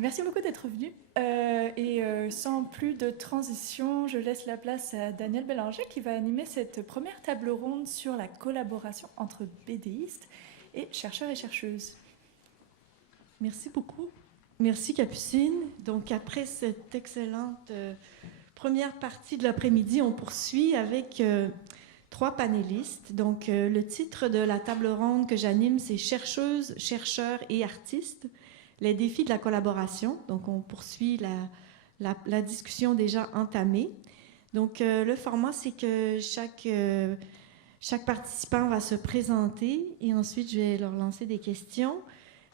Merci beaucoup d'être venu. Sans plus de transition, je laisse la place à Daniel Bélanger qui va animer cette première table ronde sur la collaboration entre BDistes et chercheurs et chercheuses. Merci beaucoup. Merci Capucine. Donc après cette excellente première partie de l'après-midi, on poursuit avec 3 panélistes. Donc le titre de la table ronde que j'anime, c'est Chercheuses, chercheurs et artistes, les défis de la collaboration. Donc on poursuit la discussion déjà entamée. Donc le format, c'est que chaque participant va se présenter et ensuite je vais leur lancer des questions.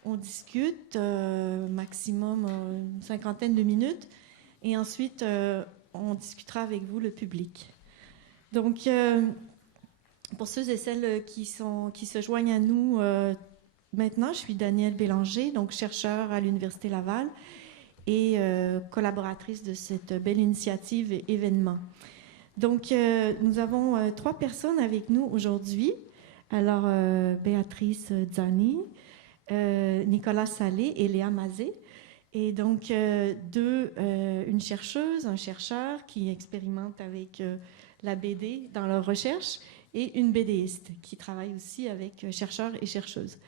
On discute, maximum une 50aine de minutes, et ensuite on discutera avec vous, le public. Donc, pour ceux et celles qui se joignent à nous maintenant, je suis Danielle Bélanger, donc chercheure à l'Université Laval et collaboratrice de cette belle initiative et événement. Donc, nous avons 3 personnes avec nous aujourd'hui. Alors, Béatrice Zani, Nicolas Salé et Léa Mazé. Et donc, une chercheuse, un chercheur qui expérimente avec la BD dans leur recherche et une BDiste qui travaille aussi avec chercheurs et chercheuses.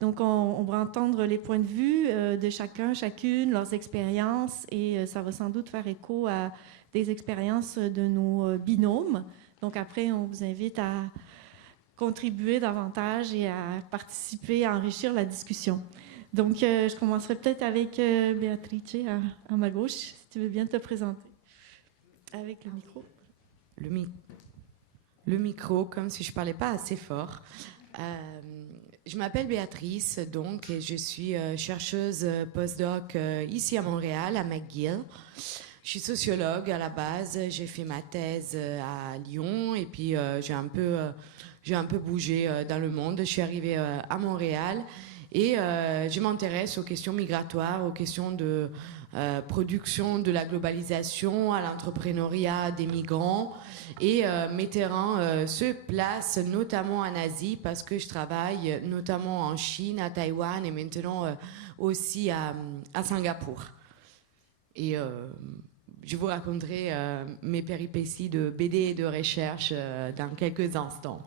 Donc, on va entendre les points de vue de chacun, chacune, leurs expériences et ça va sans doute faire écho à des expériences de nos binômes. Donc, après, on vous invite à contribuer davantage et à participer, à enrichir la discussion. Donc, je commencerai peut-être avec Béatrice à ma gauche, si tu veux bien te présenter. Avec le micro. Le micro, comme si je ne parlais pas assez fort. Je m'appelle Béatrice, donc, et je suis chercheuse postdoc ici à Montréal, à McGill. Je suis sociologue à la base, j'ai fait ma thèse à Lyon, et puis j'ai un peu bougé dans le monde. Je suis arrivée à Montréal et je m'intéresse aux questions migratoires, aux questions de production de la globalisation, à l'entrepreneuriat des migrants. Et mes terrains se placent notamment en Asie parce que je travaille notamment en Chine, à Taïwan et maintenant aussi à Singapour. Et je vous raconterai mes péripéties de BD et de recherche dans quelques instants.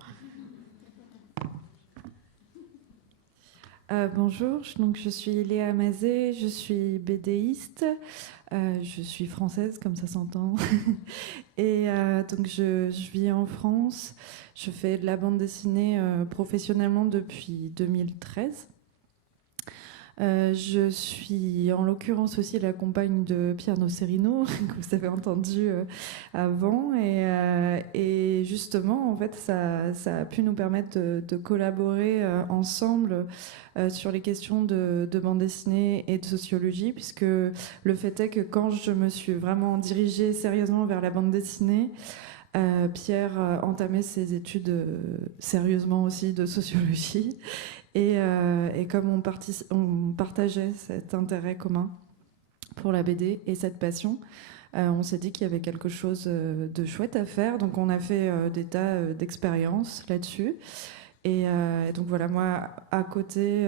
Bonjour, donc je suis Léa Mazé, je suis BDiste, je suis française comme ça s'entend, et donc je vis en France, je fais de la bande dessinée professionnellement depuis 2013. Je suis en l'occurrence aussi la compagne de Pierre Nocerino, que vous avez entendu avant, et justement en fait ça a pu nous permettre de collaborer ensemble sur les questions de bande dessinée et de sociologie, puisque le fait est que quand je me suis vraiment dirigée sérieusement vers la bande dessinée, Pierre entamait ses études sérieusement aussi de sociologie. Et comme on partageait cet intérêt commun pour la BD et cette passion, on s'est dit qu'il y avait quelque chose de chouette à faire. Donc on a fait des tas d'expériences là-dessus. Et donc voilà, moi, à côté,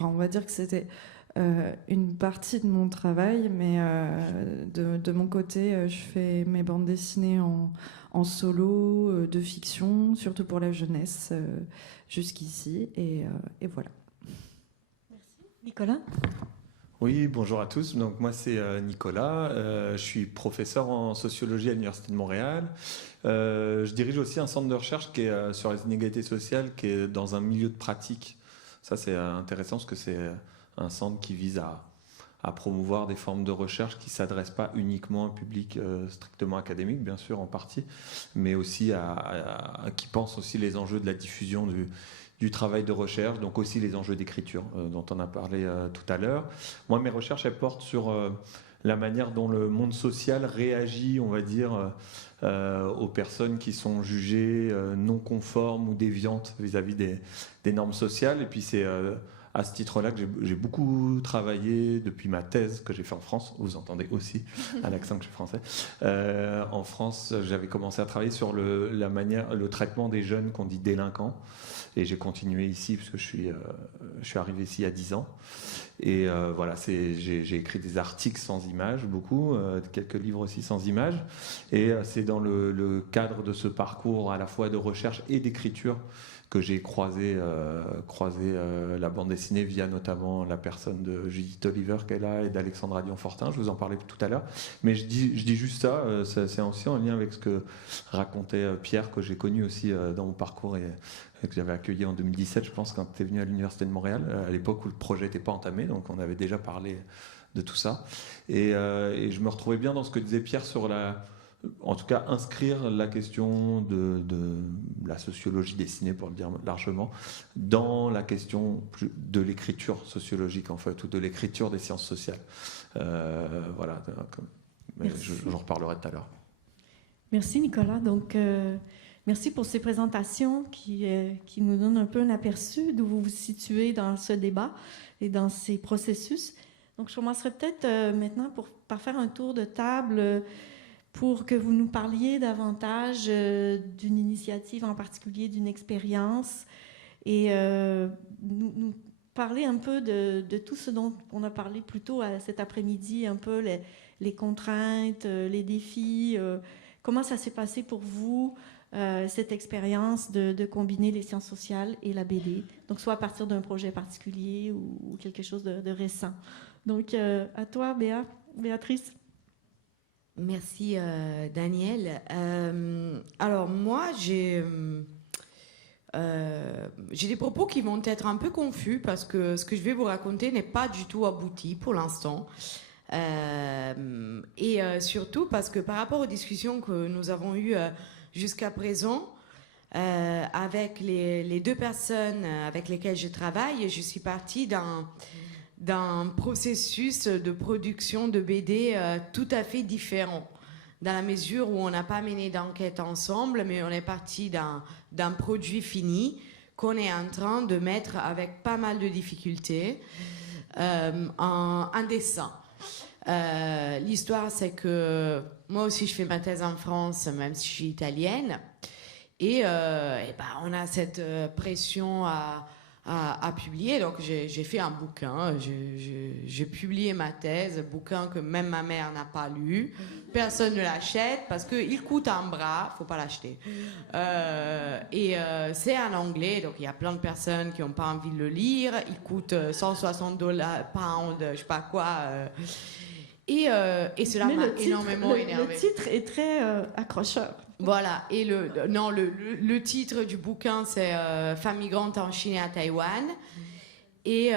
on va dire que c'était une partie de mon travail, mais de mon côté, je fais mes bandes dessinées en solo, de fiction, surtout pour la jeunesse, jusqu'ici, et voilà. Merci. Nicolas ? Oui, bonjour à tous. Donc moi c'est Nicolas, je suis professeur en sociologie à l'Université de Montréal. Je dirige aussi un centre de recherche qui est sur les inégalités sociales, qui est dans un milieu de pratique. Ça c'est intéressant parce que c'est un centre qui vise à promouvoir des formes de recherche qui ne s'adressent pas uniquement à un public strictement académique, bien sûr en partie, mais aussi qui pense aussi les enjeux de la diffusion du travail de recherche, donc aussi les enjeux d'écriture dont on a parlé tout à l'heure. Moi, mes recherches, elles portent sur la manière dont le monde social réagit, on va dire, aux personnes qui sont jugées non conformes ou déviantes vis-à-vis des normes sociales. Et puis c'est à ce titre-là que j'ai beaucoup travaillé depuis ma thèse que j'ai fait en France. Vous entendez aussi à l'accent que je suis français. En France, j'avais commencé à travailler sur le traitement des jeunes qu'on dit délinquants. Et j'ai continué ici parce que je suis arrivé ici il y a 10 ans. Et voilà, j'ai écrit des articles sans images, beaucoup, quelques livres aussi sans images. Et c'est dans le cadre de ce parcours à la fois de recherche et d'écriture que j'ai croisé la bande dessinée via notamment la personne de Judith Oliver qu'elle a et d'Alexandra Dion-Fortin. Je vous en parlais tout à l'heure. Mais je dis juste ça, c'est aussi en lien avec ce que racontait Pierre, que j'ai connu aussi dans mon parcours et que j'avais accueilli en 2017, je pense, quand tu es venu à l'Université de Montréal, à l'époque où le projet n'était pas entamé, donc on avait déjà parlé de tout ça. Et je me retrouvais bien dans ce que disait Pierre sur en tout cas, inscrire la question de la sociologie dessinée, pour le dire largement, dans la question de l'écriture sociologique, en fait, ou de l'écriture des sciences sociales. Voilà, j'en reparlerai tout à l'heure. Merci, Nicolas. Donc, merci pour ces présentations qui nous donnent un peu un aperçu d'où vous vous situez dans ce débat et dans ces processus. Donc, je commencerai peut-être maintenant par faire un tour de table pour que vous nous parliez davantage d'une initiative en particulier, d'une expérience, et nous parler un peu de tout ce dont on a parlé plus tôt cet après-midi, un peu les contraintes, les défis, comment ça s'est passé pour vous, cette expérience de combiner les sciences sociales et la BD, donc soit à partir d'un projet particulier ou quelque chose de récent. Donc, à toi, Béatrice. Merci Daniel. Alors moi j'ai des propos qui vont être un peu confus parce que ce que je vais vous raconter n'est pas du tout abouti pour l'instant. Et surtout parce que par rapport aux discussions que nous avons eues jusqu'à présent avec les deux personnes avec lesquelles je travaille, je suis partie d'un processus de production de BD tout à fait différent, dans la mesure où on n'a pas mené d'enquête ensemble, mais on est parti d'un produit fini qu'on est en train de mettre avec pas mal de difficultés en dessin. L'histoire, c'est que moi aussi, je fais ma thèse en France, même si je suis italienne, et on a cette pression à publier, donc j'ai fait un bouquin, j'ai publié ma thèse, bouquin que même ma mère n'a pas lu, personne ne l'achète parce qu'il coûte un bras, faut pas l'acheter, c'est en anglais, donc il y a plein de personnes qui n'ont pas envie de le lire, il coûte $160, pounds, je sais pas quoi, et cela m'a énormément énervé. Le titre est très accrocheur. Voilà, et le titre du bouquin, c'est Femmes migrantes en Chine et à Taïwan. Et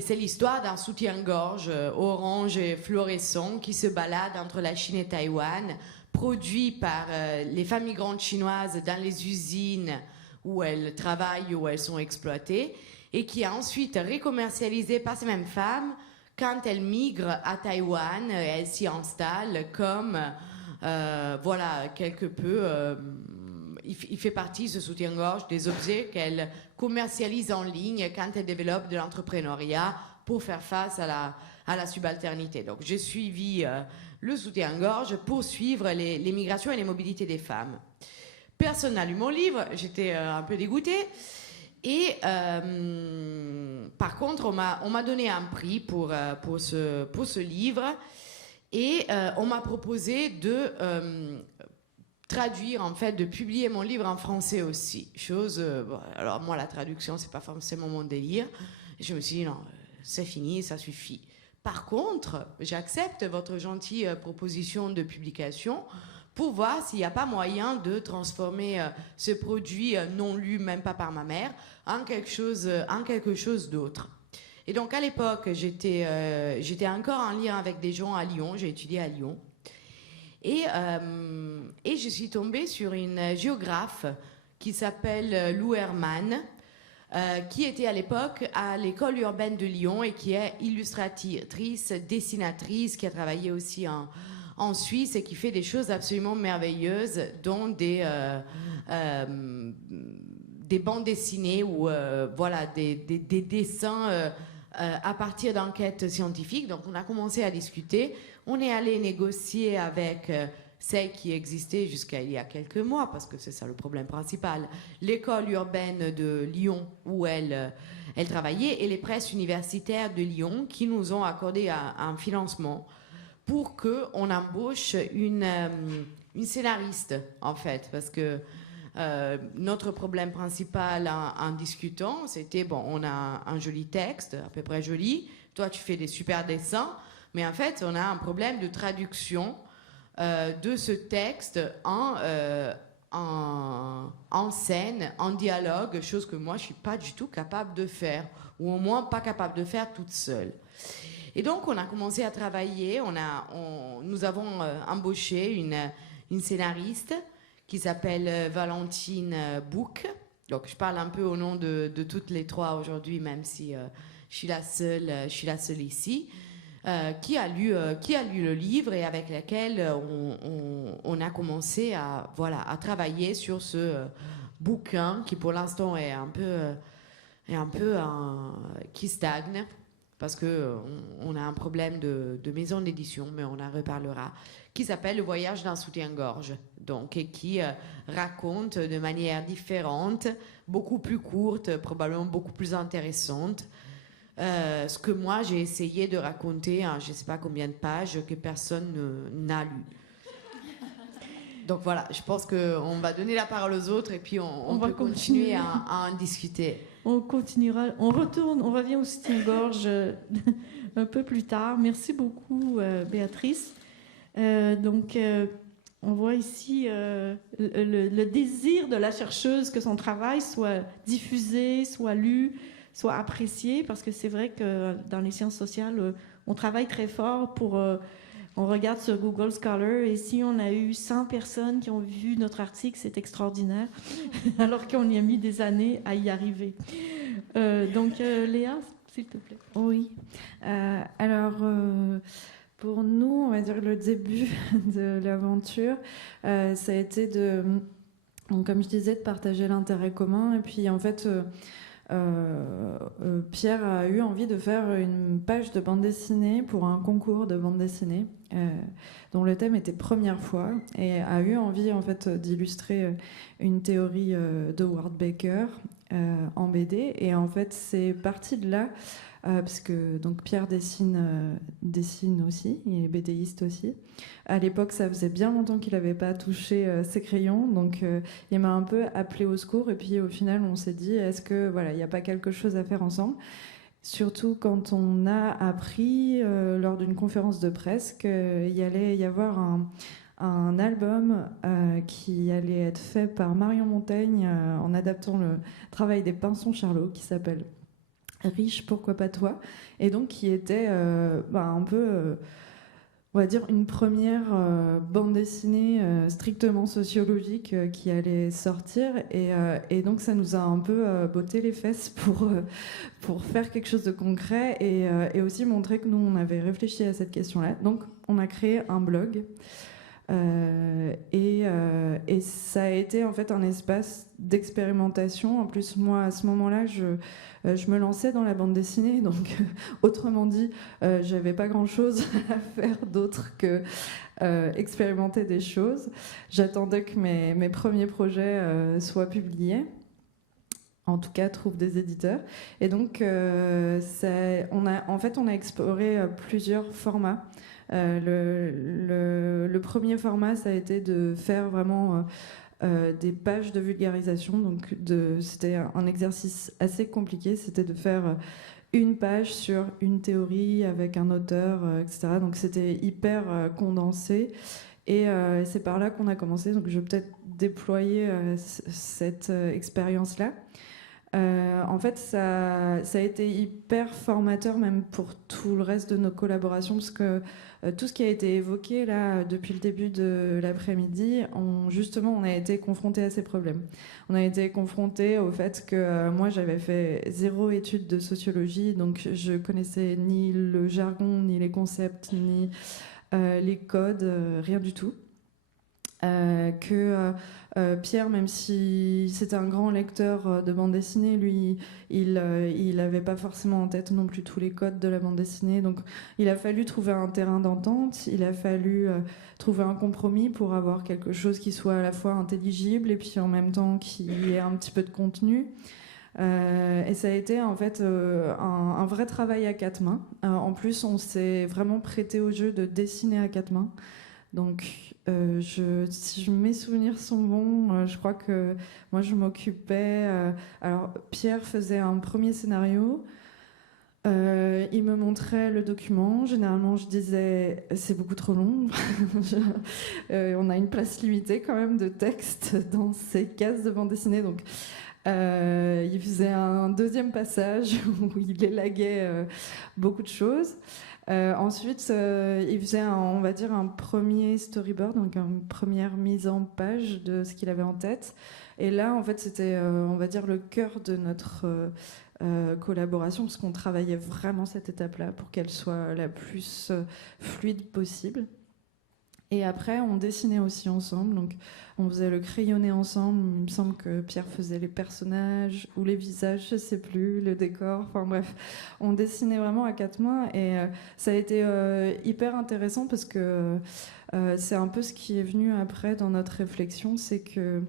c'est l'histoire d'un soutien-gorge orange et fluorescent qui se balade entre la Chine et Taïwan, produit par les femmes migrantes chinoises dans les usines où elles travaillent, où elles sont exploitées, et qui est ensuite recommercialisé par ces mêmes femmes quand elles migrent à Taïwan, elles s'y installent comme... voilà, quelque peu, il fait partie, ce soutien-gorge, des objets qu'elle commercialise en ligne quand elle développe de l'entrepreneuriat pour faire face à la subalternité. Donc, j'ai suivi le soutien-gorge pour suivre les migrations et les mobilités des femmes. Personne n'a lu mon livre, j'étais un peu dégoûtée. Et par contre, on m'a donné un prix pour ce livre. Et on m'a proposé de traduire, en fait, de publier mon livre en français aussi. Alors moi, la traduction, c'est pas forcément mon délire. Je me suis dit, non, c'est fini, ça suffit. Par contre, j'accepte votre gentille proposition de publication pour voir s'il n'y a pas moyen de transformer ce produit non lu, même pas par ma mère, en quelque chose d'autre. Et donc, à l'époque, j'étais encore en lien avec des gens à Lyon. J'ai étudié à Lyon. Et je suis tombée sur une géographe qui s'appelle Lou Herman, qui était à l'époque à l'école urbaine de Lyon et qui est illustratrice, dessinatrice, qui a travaillé aussi en Suisse et qui fait des choses absolument merveilleuses, dont des des bandes dessinées ou voilà, des dessins à partir d'enquêtes scientifiques. Donc on a commencé à discuter. On est allé négocier avec celle qui existait jusqu'à il y a quelques mois, parce que c'est ça le problème principal, l'école urbaine de Lyon où elle travaillait et les presses universitaires de Lyon qui nous ont accordé un financement pour qu'on embauche une scénariste, en fait, parce que notre problème principal en discutant, c'était, bon, on a un joli texte, à peu près joli, toi tu fais des super dessins, mais en fait on a un problème de traduction de ce texte en scène, en dialogue, chose que moi je suis pas du tout capable de faire, ou au moins pas capable de faire toute seule. Et donc on a commencé à travailler, nous avons embauché une scénariste qui s'appelle Valentine Bouc. Donc je parle un peu au nom de toutes les trois aujourd'hui, même si je suis la seule ici, qui a lu le livre et avec laquelle on a commencé à travailler sur ce bouquin qui pour l'instant est un peu qui stagne parce que on a un problème de maison d'édition, mais on en reparlera, qui s'appelle Le voyage d'un soutien-gorge, donc, et qui raconte de manière différente, beaucoup plus courte, probablement beaucoup plus intéressante, ce que moi j'ai essayé de raconter, je ne sais pas combien de pages, que personne n'a lu. Donc voilà, je pense qu'on va donner la parole aux autres et puis on peut continuer à en discuter. On continuera, on revient au soutien-gorge un peu plus tard. Merci beaucoup, Béatrice. On voit ici le désir de la chercheuse que son travail soit diffusé, soit lu, soit apprécié, parce que c'est vrai que dans les sciences sociales, on travaille très fort pour... on regarde sur Google Scholar et si on a eu 100 personnes qui ont vu notre article, c'est extraordinaire, alors qu'on y a mis des années à y arriver. Léa, s'il te plaît. Oui. Pour nous, on va dire le début de l'aventure, ça a été donc, comme je disais, de partager l'intérêt commun. Et puis, en fait, Pierre a eu envie de faire une page de bande dessinée pour un concours de bande dessinée dont le thème était Première fois, et a eu envie en fait d'illustrer une théorie de Howard Baker en BD. Et en fait, c'est parti de là. Parce que donc Pierre dessine aussi, il est BDiste aussi. À l'époque, ça faisait bien longtemps qu'il n'avait pas touché ses crayons, donc il m'a un peu appelé au secours. Et puis au final, on s'est dit, est-ce que il n'y a pas quelque chose à faire ensemble ? Surtout quand on a appris lors d'une conférence de presse qu'il allait y avoir un album qui allait être fait par Marion Montaigne en adaptant le travail des Pinson-Charlot, qui s'appelle Riche, pourquoi pas toi, et donc qui était un peu on va dire une première bande dessinée strictement sociologique qui allait sortir, et donc ça nous a un peu botté les fesses pour faire quelque chose de concret et aussi montrer que nous on avait réfléchi à cette question-là. Donc on a créé un blog et ça a été en fait un espace d'expérimentation. En plus, moi à ce moment-là, je me lançais dans la bande dessinée, donc autrement dit, j'avais pas grand-chose à faire d'autre que expérimenter des choses. J'attendais que mes premiers projets soient publiés. En tout cas, trouve des éditeurs. Et donc, on a exploré plusieurs formats. Le premier format, ça a été de faire vraiment des pages de vulgarisation. Donc, c'était un exercice assez compliqué. C'était de faire une page sur une théorie avec un auteur, etc. Donc, c'était hyper condensé. Et c'est par là qu'on a commencé. Donc, je vais peut-être déployer cette expérience-là. En fait, ça a été hyper formateur même pour tout le reste de nos collaborations, parce que tout ce qui a été évoqué là depuis le début de l'après-midi, on a été confrontés à ces problèmes. On a été confrontés au fait que moi j'avais fait 0 étude de sociologie, donc je connaissais ni le jargon, ni les concepts, ni les codes, rien du tout. Pierre, même si c'était un grand lecteur de bande dessinée, lui, il n'avait pas forcément en tête non plus tous les codes de la bande dessinée. Donc, il a fallu trouver un terrain d'entente, il a fallu trouver un compromis pour avoir quelque chose qui soit à la fois intelligible et puis en même temps qui ait un petit peu de contenu. Et ça a été en fait un vrai travail à quatre mains. En plus, on s'est vraiment prêté au jeu de dessiner à quatre mains. Donc, si mes souvenirs sont bons, je crois que moi je m'occupais. Alors, Pierre faisait un premier scénario. Il me montrait le document. Généralement, je disais c'est beaucoup trop long. On a une place limitée quand même de texte dans ces cases de bande dessinée. Donc, il faisait un deuxième passage où il élaguait beaucoup de choses. Ensuite, il faisait on va dire un premier storyboard, donc une première mise en page de ce qu'il avait en tête. Et là, en fait, c'était, on va dire, le cœur de notre collaboration, parce qu'on travaillait vraiment cette étape-là pour qu'elle soit la plus fluide possible. Et après, on dessinait aussi ensemble, donc on faisait le crayonné ensemble. Il me semble que Pierre faisait les personnages ou les visages, je sais plus, le décor. Enfin bref, on dessinait vraiment à quatre mains et ça a été hyper intéressant parce que c'est un peu ce qui est venu après dans notre réflexion, c'est que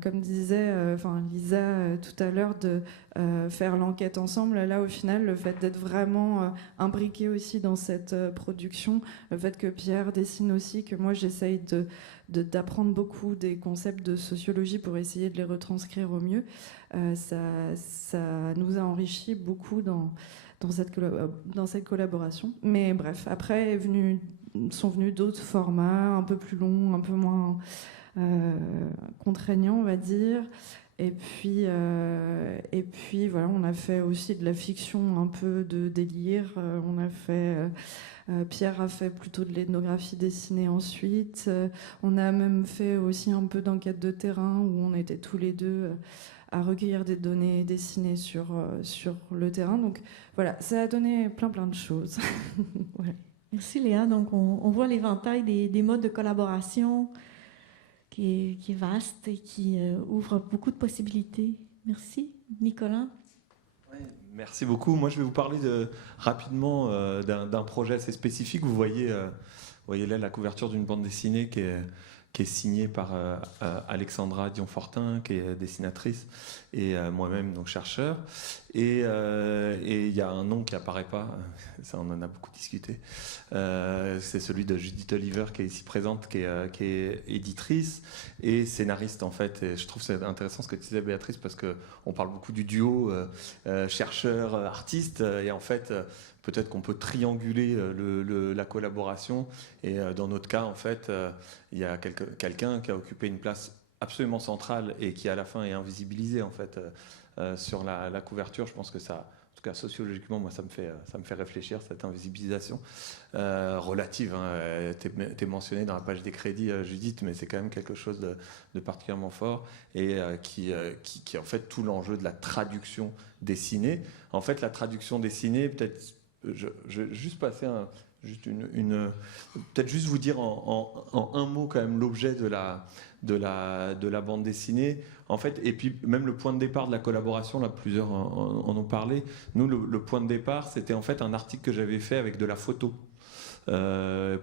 comme disait Lisa tout à l'heure, de faire l'enquête ensemble. Là, au final, le fait d'être vraiment imbriqué aussi dans cette production, le fait que Pierre dessine aussi, que moi j'essaye d'apprendre beaucoup des concepts de sociologie pour essayer de les retranscrire au mieux, ça nous a enrichis beaucoup dans cette collaboration. Mais bref, après sont venus d'autres formats un peu plus longs, un peu moins contraignant, on va dire. Et puis voilà, on a fait aussi de la fiction, un peu de délire. On a fait Pierre a fait plutôt de l'ethnographie dessinée ensuite. On a même fait aussi un peu d'enquête de terrain où on était tous les deux à recueillir des données dessinées sur le terrain. Donc voilà, ça a donné plein de choses. Ouais. Merci Léa. Donc on voit l'éventail des modes de collaboration qui est vaste et qui ouvre beaucoup de possibilités. Merci. Nicolas? Ouais, merci beaucoup. Moi, je vais vous parler rapidement d'un projet assez spécifique. Vous voyez là la couverture d'une bande dessinée qui est signée par Alexandra Dion-Fortin, qui est dessinatrice, et moi-même, donc chercheur. Et il y a un nom qui apparaît pas, ça on en a beaucoup discuté, c'est celui de Judith Oliver qui est ici présente, qui est éditrice et scénariste en fait. Et je trouve c'est intéressant ce que tu disais Béatrice, parce qu'on parle beaucoup du duo chercheur-artiste, et en fait peut-être qu'on peut trianguler la collaboration, et dans notre cas en fait il y a quelqu'un qui a occupé une place absolument centrale et qui à la fin est invisibilisé en fait sur la couverture. Je pense que ça, en tout cas sociologiquement, moi ça me fait réfléchir, cette invisibilisation relative. T'es mentionné dans la page des crédits, Judith, mais c'est quand même quelque chose de particulièrement fort, et qui est en fait tout l'enjeu de la traduction dessinée. En fait, la traduction dessinée, peut-être, je vais juste passer peut-être juste vous dire en un mot quand même l'objet de la bande dessinée en fait, et puis même le point de départ de la collaboration. Là, plusieurs en ont parlé. Nous, le point de départ, c'était en fait un article que j'avais fait avec de la photo.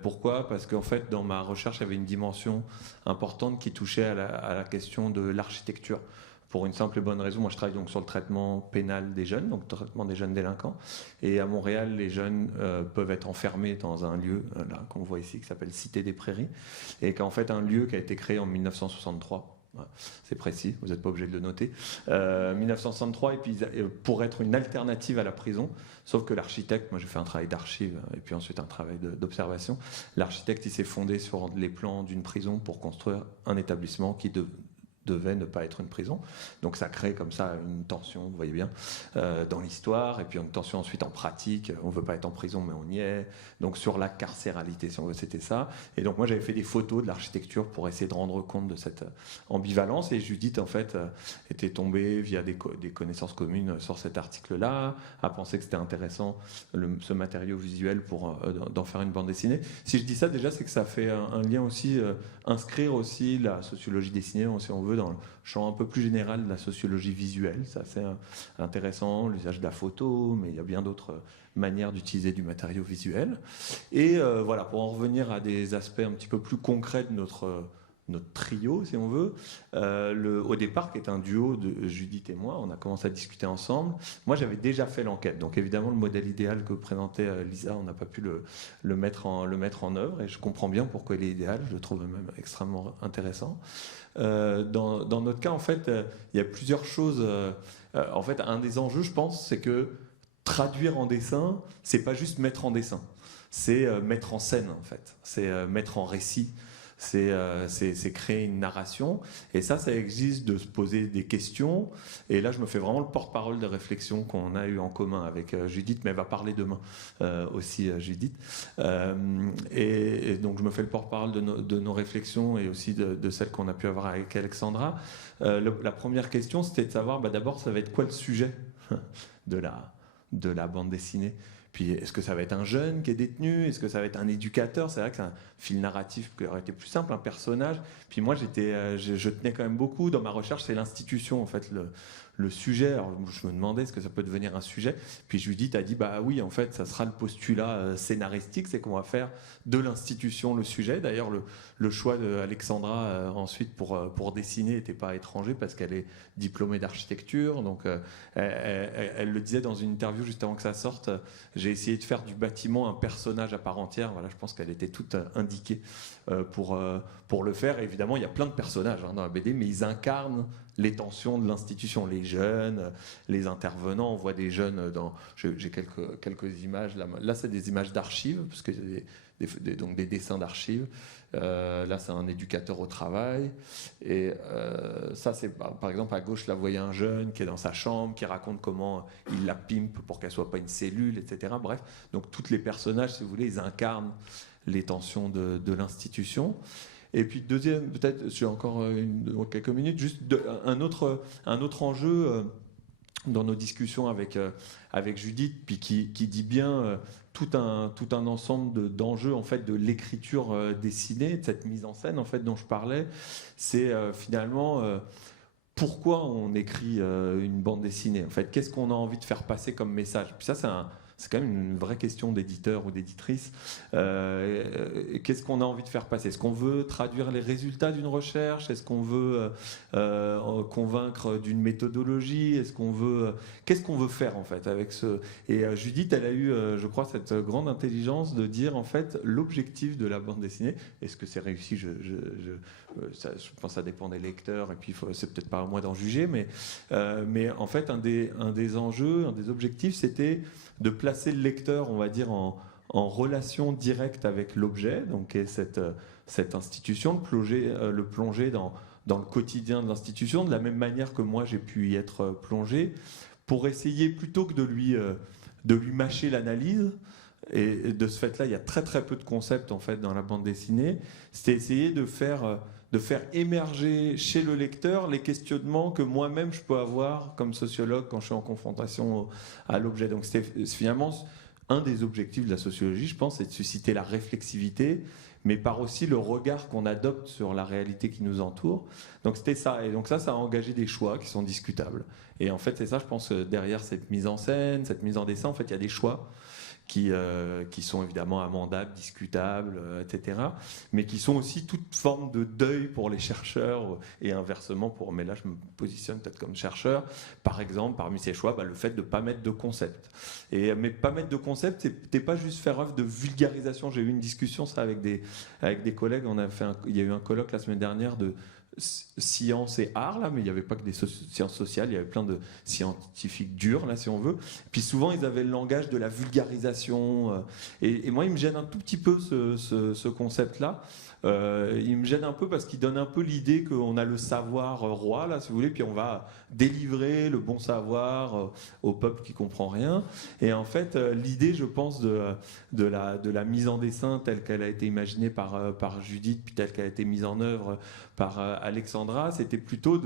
Pourquoi ? Parce qu'en fait, dans ma recherche, il y avait une dimension importante qui touchait à la question de l'architecture. Pour une simple et bonne raison, moi je travaille donc sur le traitement pénal des jeunes, donc le traitement des jeunes délinquants. Et à Montréal, les jeunes peuvent être enfermés dans un lieu, là, qu'on voit ici, qui s'appelle Cité des Prairies, et qui est en fait un lieu qui a été créé en 1963. Voilà, c'est précis, vous n'êtes pas obligé de le noter. 1963, et puis pour être une alternative à la prison, sauf que l'architecte, moi j'ai fait un travail d'archive et puis ensuite un travail d'observation, l'architecte il s'est fondé sur les plans d'une prison pour construire un établissement qui devait ne pas être une prison. Donc ça crée comme ça une tension, vous voyez bien, dans l'histoire, et puis une tension ensuite en pratique. On ne veut pas être en prison, mais on y est. Donc sur la carcéralité, si on veut, c'était ça. Et donc moi, j'avais fait des photos de l'architecture pour essayer de rendre compte de cette ambivalence. Et Judith, en fait, était tombée via des connaissances communes sur cet article-là, a pensé que c'était intéressant, ce matériau visuel, pour d'en faire une bande dessinée. Si je dis ça, déjà, c'est que ça fait un lien aussi, inscrire aussi la sociologie dessinée, si on veut, dans le champ un peu plus général de la sociologie visuelle. C'est assez intéressant, l'usage de la photo, mais il y a bien d'autres manières d'utiliser du matériau visuel. Et voilà, pour en revenir à des aspects un petit peu plus concrets de notre trio, si on veut, au départ, qui est un duo de Judith et moi, on a commencé à discuter ensemble. Moi, j'avais déjà fait l'enquête, donc évidemment, le modèle idéal que présentait Lisa, on n'a pas pu le mettre en œuvre, et je comprends bien pourquoi il est idéal, je le trouve même extrêmement intéressant. Dans notre cas, en fait, il y a plusieurs choses. En fait, un des enjeux, je pense, c'est que traduire en dessin, c'est pas juste mettre en dessin, c'est mettre en scène, en fait, c'est mettre en récit. C'est créer une narration, et ça exige de se poser des questions. Et là, je me fais vraiment le porte-parole des réflexions qu'on a eues en commun avec Judith, mais elle va parler demain aussi, Judith. Et donc, je me fais le porte-parole de nos réflexions, et aussi de celles qu'on a pu avoir avec Alexandra. La première question, c'était de savoir, d'abord, ça va être quoi le sujet de la bande dessinée. Puis, est-ce que ça va être un jeune qui est détenu? Est-ce que ça va être un éducateur? C'est vrai que c'est un fil narratif qui aurait été plus simple, un personnage. Puis moi, je tenais quand même beaucoup. Dans ma recherche, c'est l'institution, en fait, le sujet. Alors, je me demandais, est-ce que ça peut devenir un sujet? Puis Judith a dit, oui, en fait, ça sera le postulat scénaristique, c'est qu'on va faire de l'institution le sujet. D'ailleurs, le choix d'Alexandra ensuite pour dessiner n'était pas étranger, parce qu'elle est diplômée d'architecture. Donc, elle le disait dans une interview juste avant que ça sorte, j'ai essayé de faire du bâtiment un personnage à part entière. Voilà, je pense qu'elle était toute indiquée pour le faire. Et évidemment, il y a plein de personnages dans la BD, mais ils incarnent les tensions de l'institution, les jeunes, les intervenants. On voit des jeunes j'ai quelques images. Là, c'est des images d'archives, parce que c'est donc des dessins d'archives. Là, c'est un éducateur au travail. Et ça, c'est par exemple à gauche, là, vous voyez un jeune qui est dans sa chambre, qui raconte comment il la pimpe pour qu'elle soit pas une cellule, etc. Bref, donc tous les personnages, si vous voulez, ils incarnent les tensions de l'institution. Et puis deuxième, peut-être, j'ai encore quelques minutes, juste un autre enjeu dans nos discussions avec Judith, puis qui dit bien tout un ensemble d'enjeux, en fait, de l'écriture dessinée, de cette mise en scène, en fait, dont je parlais. C'est finalement pourquoi on écrit une bande dessinée, en fait. Qu'est-ce qu'on a envie de faire passer comme message? Puis ça, c'est quand même une vraie question d'éditeur ou d'éditrice. Qu'est-ce qu'on a envie de faire passer? Est-ce qu'on veut traduire les résultats d'une recherche? Est-ce qu'on veut convaincre d'une méthodologie? Qu'est-ce qu'on veut faire, en fait, avec ce... Et Judith, elle a eu, je crois, cette grande intelligence de dire, en fait, l'objectif de la bande dessinée. Est-ce que c'est réussi? Je pense que ça dépend des lecteurs, et puis c'est peut-être pas à moi d'en juger, mais en fait, un des enjeux, un des objectifs, c'était de placer le lecteur, on va dire, en relation directe avec l'objet, donc cette institution, le plonger dans le quotidien de l'institution, de la même manière que moi j'ai pu y être plongé, pour essayer, plutôt que de lui mâcher l'analyse. Et de ce fait-là, il y a très très peu de concepts, en fait, dans la bande dessinée. C'était essayer de faire émerger chez le lecteur les questionnements que moi-même je peux avoir comme sociologue quand je suis en confrontation à l'objet. Donc c'était finalement un des objectifs de la sociologie, je pense, c'est de susciter la réflexivité, mais par aussi le regard qu'on adopte sur la réalité qui nous entoure. Donc c'était ça. Et donc ça a engagé des choix qui sont discutables. Et en fait, c'est ça, je pense, derrière cette mise en scène, cette mise en dessin, en fait, il y a des choix qui sont évidemment amendables, discutables, etc., mais qui sont aussi toute forme de deuil pour les chercheurs, et inversement mais là je me positionne peut-être comme chercheur, par exemple, parmi ces choix, le fait de ne pas mettre de concept. Mais pas mettre de concept, c'était pas juste faire œuvre de vulgarisation. J'ai eu une discussion ça avec des collègues, il y a eu un colloque la semaine dernière sciences et arts, là, mais il n'y avait pas que des sciences sociales, il y avait plein de scientifiques durs, là, si on veut. Puis souvent, ils avaient le langage de la vulgarisation. Et moi, il me gêne un tout petit peu ce concept-là. Il me gêne un peu parce qu'il donne un peu l'idée qu'on a le savoir roi, là, si vous voulez, puis on va délivrer le bon savoir au peuple qui comprend rien. Et en fait, l'idée, je pense, de la mise en dessin telle qu'elle a été imaginée par Judith, puis telle qu'elle a été mise en œuvre par Alexandra, c'était plutôt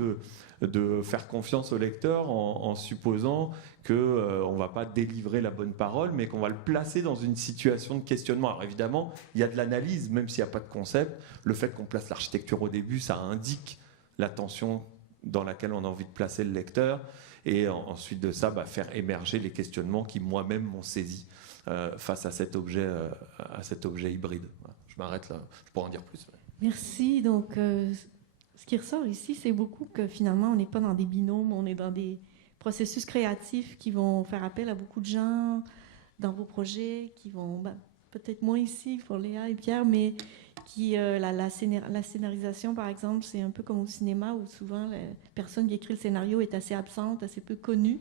de faire confiance au lecteur en supposant qu'on ne va pas délivrer la bonne parole, mais qu'on va le placer dans une situation de questionnement. Alors évidemment, il y a de l'analyse, même s'il n'y a pas de concept. Le fait qu'on place l'architecture au début, ça indique la tension dans laquelle on a envie de placer le lecteur. Et ensuite de ça, faire émerger les questionnements qui moi-même m'ont saisi face à cet objet hybride. Voilà. Je m'arrête là, je pourrais en dire plus. Merci. Donc, ce qui ressort ici, c'est beaucoup que finalement, on n'est pas dans des binômes, on est dans des processus créatifs qui vont faire appel à beaucoup de gens dans vos projets, qui vont, peut-être moins ici pour Léa et Pierre, mais qui, la scénarisation, par exemple, c'est un peu comme au cinéma où souvent la personne qui écrit le scénario est assez absente, assez peu connue,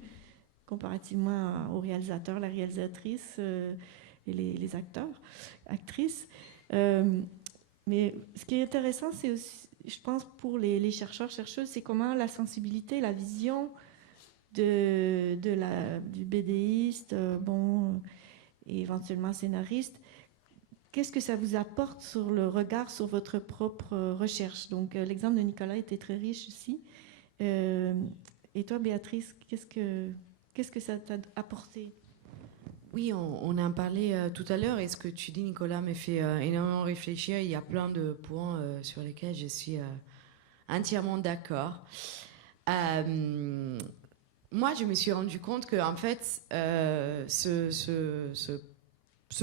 comparativement au réalisateur, la réalisatrice et les acteurs, actrices. Mais ce qui est intéressant, c'est aussi, je pense, pour les chercheurs, chercheuses, c'est comment la sensibilité, la vision du BDiste, et éventuellement scénariste, qu'est-ce que ça vous apporte sur le regard sur votre propre recherche? Donc, l'exemple de Nicolas était très riche ici. Et toi, Béatrice, qu'est-ce que ça t'a apporté? Oui, on en parlait tout à l'heure, et ce que tu dis, Nicolas, me fait énormément réfléchir. Il y a plein de points sur lesquels je suis entièrement d'accord. Moi, je me suis rendu compte que, en fait, ce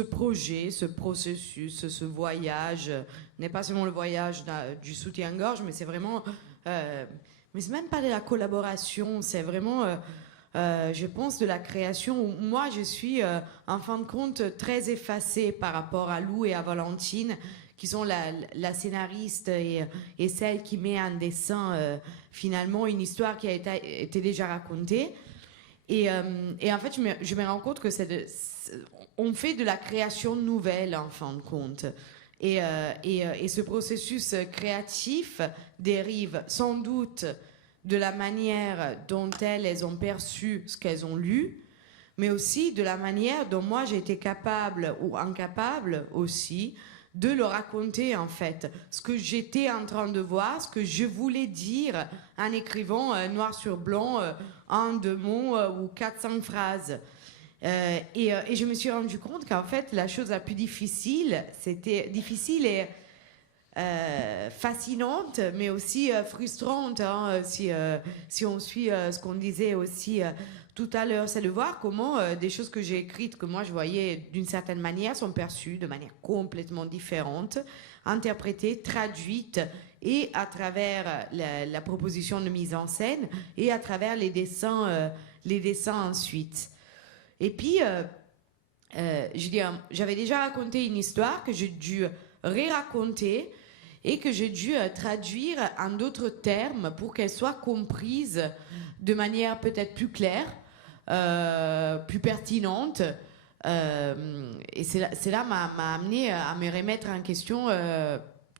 projet, ce processus, ce voyage n'est pas seulement le voyage du soutien-gorge, mais c'est vraiment... mais c'est même pas de la collaboration, c'est vraiment... je pense de la création où moi je suis en fin de compte très effacée par rapport à Lou et à Valentine qui sont la scénariste et celle qui met en dessin finalement une histoire qui a été déjà racontée et en fait je me rends compte que on fait de la création nouvelle en fin de compte et ce processus créatif dérive sans doute de la manière dont elles ont perçu ce qu'elles ont lu, mais aussi de la manière dont moi j'ai été capable ou incapable aussi de le raconter en fait, ce que j'étais en train de voir, ce que je voulais dire en écrivant noir sur blanc en 2 mots ou 400 phrases. Et je me suis rendu compte qu'en fait la chose la plus difficile, c'était difficile et fascinante, mais aussi frustrante, hein, si on suit ce qu'on disait aussi tout à l'heure, c'est de voir comment des choses que j'ai écrites, que moi je voyais d'une certaine manière, sont perçues de manière complètement différente, interprétées, traduites, et à travers la proposition de mise en scène, et à travers les dessins ensuite. Et puis, je veux dire, j'avais déjà raconté une histoire que j'ai dû ré-raconter, et que j'ai dû traduire en d'autres termes pour qu'elle soit comprise de manière peut-être plus claire, plus pertinente. Et cela m'a amené à me remettre en question.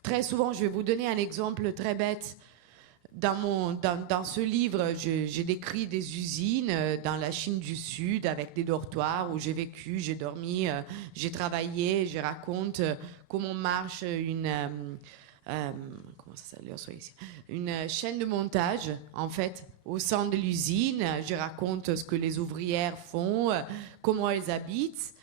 Très souvent, je vais vous donner un exemple très bête. Dans ce livre, j'ai décrit des usines dans la Chine du Sud avec des dortoirs où j'ai vécu, j'ai dormi, j'ai travaillé, je raconte comment marche une chaîne de montage en fait au sein de l'usine. Je raconte ce que les ouvrières font, comment elles habitent,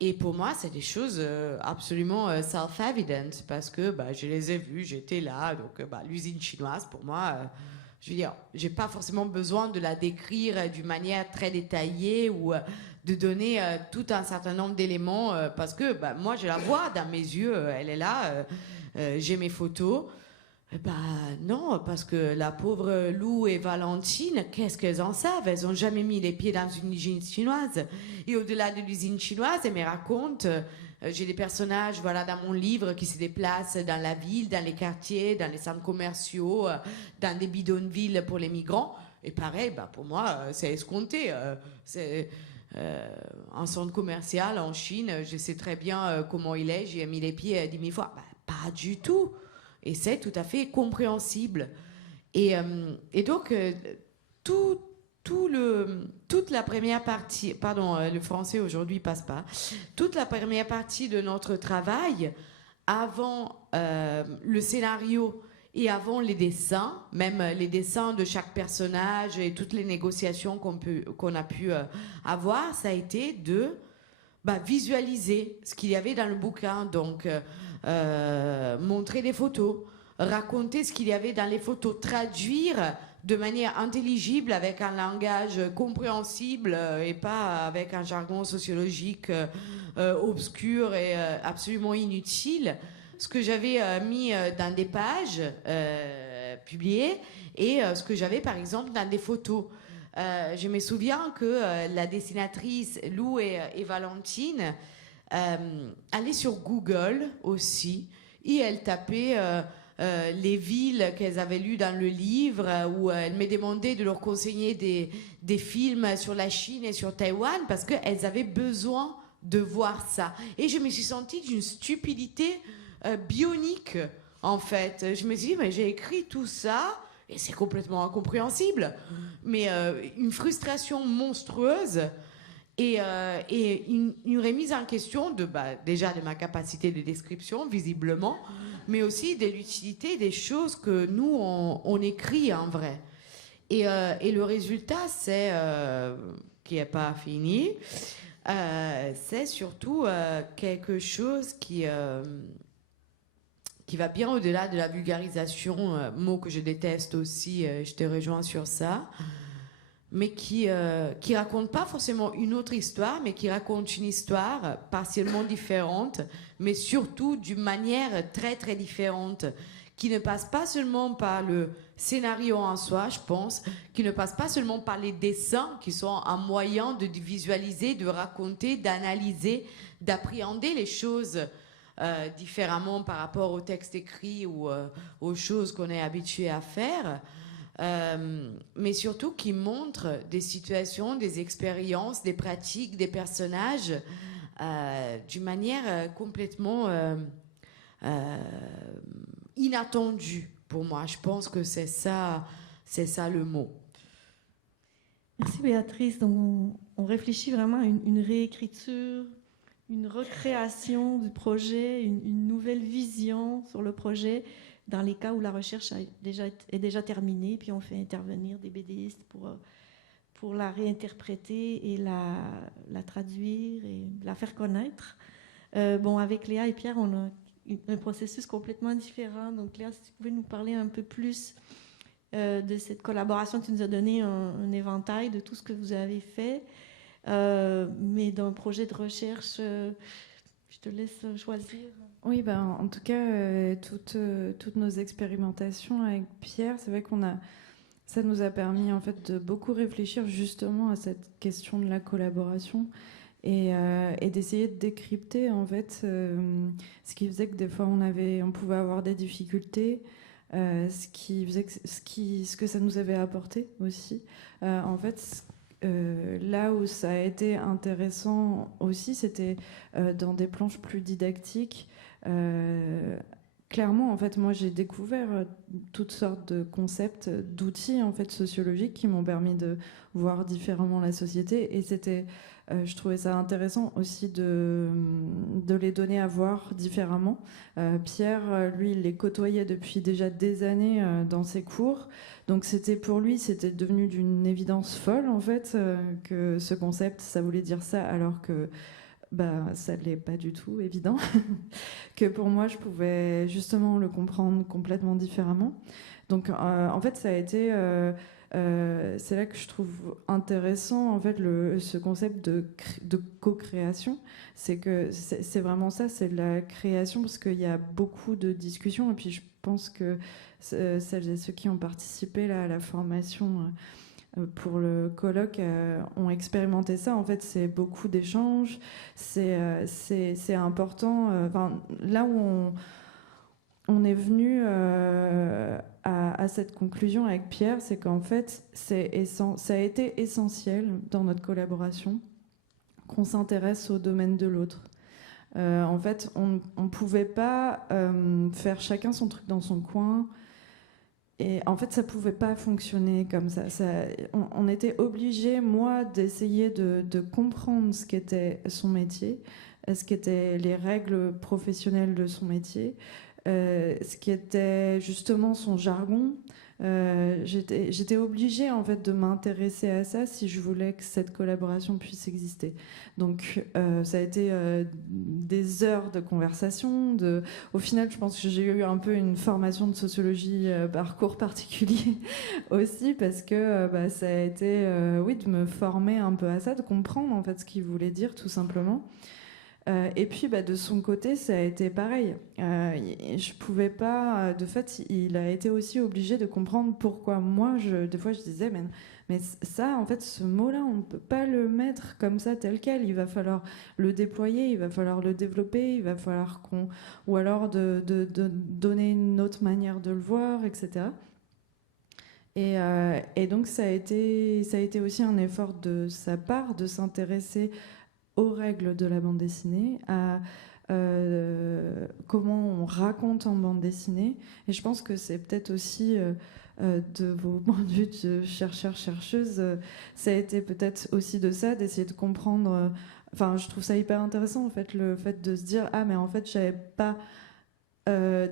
et pour moi c'est des choses absolument self-evident parce que je les ai vues, j'étais là, donc l'usine chinoise pour moi je veux dire, j'ai pas forcément besoin de la décrire d'une manière très détaillée ou de donner tout un certain nombre d'éléments parce que moi je la vois dans mes yeux, elle est là, j'ai mes photos. Non, parce que la pauvre Lou et Valentine, qu'est-ce qu'elles en savent? Elles n'ont jamais mis les pieds dans une usine chinoise. Et au-delà de l'usine chinoise, elles me racontent J'ai des personnages, voilà, dans mon livre qui se déplacent dans la ville, dans les quartiers, dans les centres commerciaux, dans des bidonvilles pour les migrants. Et pareil, pour moi, c'est escompté. C'est un centre commercial en Chine, je sais très bien comment il est. J'y ai mis les pieds 10 000 fois. Pas du tout. Et c'est tout à fait compréhensible. Et donc, toute la première partie, pardon, le français aujourd'hui passe pas, toute la première partie de notre travail, avant le scénario et avant les dessins, même les dessins de chaque personnage et toutes les négociations qu'on a pu avoir, ça a été de visualiser ce qu'il y avait dans le bouquin, donc montrer des photos, raconter ce qu'il y avait dans les photos, traduire de manière intelligible avec un langage compréhensible et pas avec un jargon sociologique obscur et absolument inutile, ce que j'avais mis dans des pages publiées et ce que j'avais par exemple dans des photos. Je me souviens que la dessinatrice Lou et Valentine allaient sur Google aussi et elles tapaient les villes qu'elles avaient lues dans le livre, où elles me demandaient de leur conseiller des films sur la Chine et sur Taïwan parce qu'elles avaient besoin de voir ça. Et je me suis sentie d'une stupidité bionique, en fait. Je me suis dit, mais j'ai écrit tout ça et c'est complètement incompréhensible. Mais une frustration monstrueuse et une remise en question déjà de ma capacité de description, visiblement, mais aussi de l'utilité des choses que nous, on écrit en vrai. Et le résultat, c'est, qui n'est pas fini, c'est surtout quelque chose qui va bien au-delà de la vulgarisation, mot que je déteste aussi, je te rejoins sur ça, mais qui raconte pas forcément une autre histoire, mais qui raconte une histoire partiellement différente, mais surtout d'une manière très très différente, qui ne passe pas seulement par le scénario en soi, je pense, qui ne passe pas seulement par les dessins, qui sont un moyen de visualiser, de raconter, d'analyser, d'appréhender les choses différemment par rapport au texte écrit ou aux choses qu'on est habitué à faire. Mais surtout qui montre des situations, des expériences, des pratiques, des personnages d'une manière complètement inattendue pour moi. Je pense que c'est ça le mot. Merci Béatrice. Donc on réfléchit vraiment à une réécriture, une recréation du projet, une nouvelle vision sur le projet, dans les cas où la recherche est déjà terminée, puis on fait intervenir des BDistes pour la réinterpréter et la traduire et la faire connaître. Avec Léa et Pierre, on a un processus complètement différent. Donc Léa, si tu pouvais nous parler un peu plus de cette collaboration, tu nous as donné un éventail de tout ce que vous avez fait, mais d'un projet de recherche, je te laisse choisir. Oui, en tout cas, toutes nos expérimentations avec Pierre, c'est vrai ça nous a permis en fait de beaucoup réfléchir justement à cette question de la collaboration et d'essayer de décrypter en fait ce qui faisait que des fois on pouvait avoir des difficultés, ce que ça nous avait apporté aussi. En fait, là où ça a été intéressant aussi, c'était dans des planches plus didactiques. Clairement, en fait, moi, j'ai découvert toutes sortes de concepts, d'outils en fait sociologiques qui m'ont permis de voir différemment la société. Et je trouvais ça intéressant aussi de les donner à voir différemment. Pierre, lui, il les côtoyait depuis déjà des années dans ses cours. Donc pour lui, c'était devenu d'une évidence folle en fait que ce concept, ça voulait dire ça, alors que ça ne l'est pas du tout évident, que pour moi, je pouvais justement le comprendre complètement différemment. Donc, en fait, ça a été... c'est là que je trouve intéressant, en fait, ce concept de co-création. C'est que c'est vraiment ça, c'est de la création, parce qu'il y a beaucoup de discussions. Et puis, je pense que celles et ceux qui ont participé là, à la formation pour le colloque ont expérimenté ça. En fait, c'est beaucoup d'échanges, c'est important. Là où on est venu à cette conclusion avec Pierre, c'est qu'en fait, ça a été essentiel dans notre collaboration qu'on s'intéresse au domaine de l'autre. En fait, on ne pouvait pas faire chacun son truc dans son coin. Et en fait, ça ne pouvait pas fonctionner comme ça. On était obligé, moi, d'essayer de comprendre ce qu'était son métier, ce qu'étaient les règles professionnelles de son métier, ce qui était justement son jargon. J'étais obligée en fait de m'intéresser à ça si je voulais que cette collaboration puisse exister. Donc ça a été des heures de conversation. Au final, je pense que j'ai eu un peu une formation de sociologie parcours particulier aussi parce que ça a été de me former un peu à ça, de comprendre en fait ce qu'il voulait dire tout simplement. Et puis de son côté, ça a été pareil. Je pouvais pas. De fait, il a été aussi obligé de comprendre pourquoi moi, des fois, je disais, mais ça, en fait, ce mot-là, on ne peut pas le mettre comme ça tel quel. Il va falloir le déployer, il va falloir le développer, il va falloir ou alors de donner une autre manière de le voir, etc. Et donc, ça a été aussi un effort de sa part de s'intéresser aux règles de la bande dessinée, à comment on raconte en bande dessinée. Et je pense que c'est peut-être aussi, de vos points de vue de chercheurs, chercheuses, ça a été peut-être aussi de ça, d'essayer de comprendre. Je trouve ça hyper intéressant, en fait, le fait de se dire « Ah, mais en fait, j'avais pas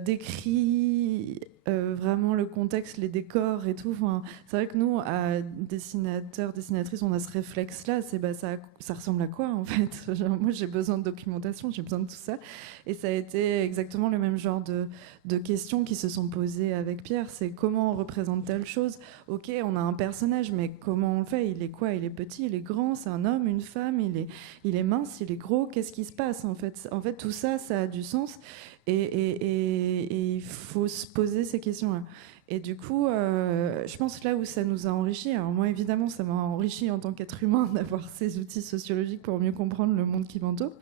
décrit vraiment le contexte, les décors et tout. » C'est vrai que nous, dessinateurs, dessinatrices, on a ce réflexe-là. Ça ressemble à quoi, en fait? Moi, j'ai besoin de documentation, j'ai besoin de tout ça. Et ça a été exactement le même genre de questions qui se sont posées avec Pierre. C'est comment on représente telle chose? Ok, on a un personnage, mais comment on le fait? Il est quoi? Il est petit, il est grand, c'est un homme, une femme, il est mince, il est gros. Qu'est-ce qui se passe, en fait? En fait, tout ça, ça a du sens. Et il faut se poser ces questions-là. Et du coup, je pense là où ça nous a enrichis, alors moi évidemment ça m'a enrichi en tant qu'être humain d'avoir ces outils sociologiques pour mieux comprendre le monde qui m'entoure,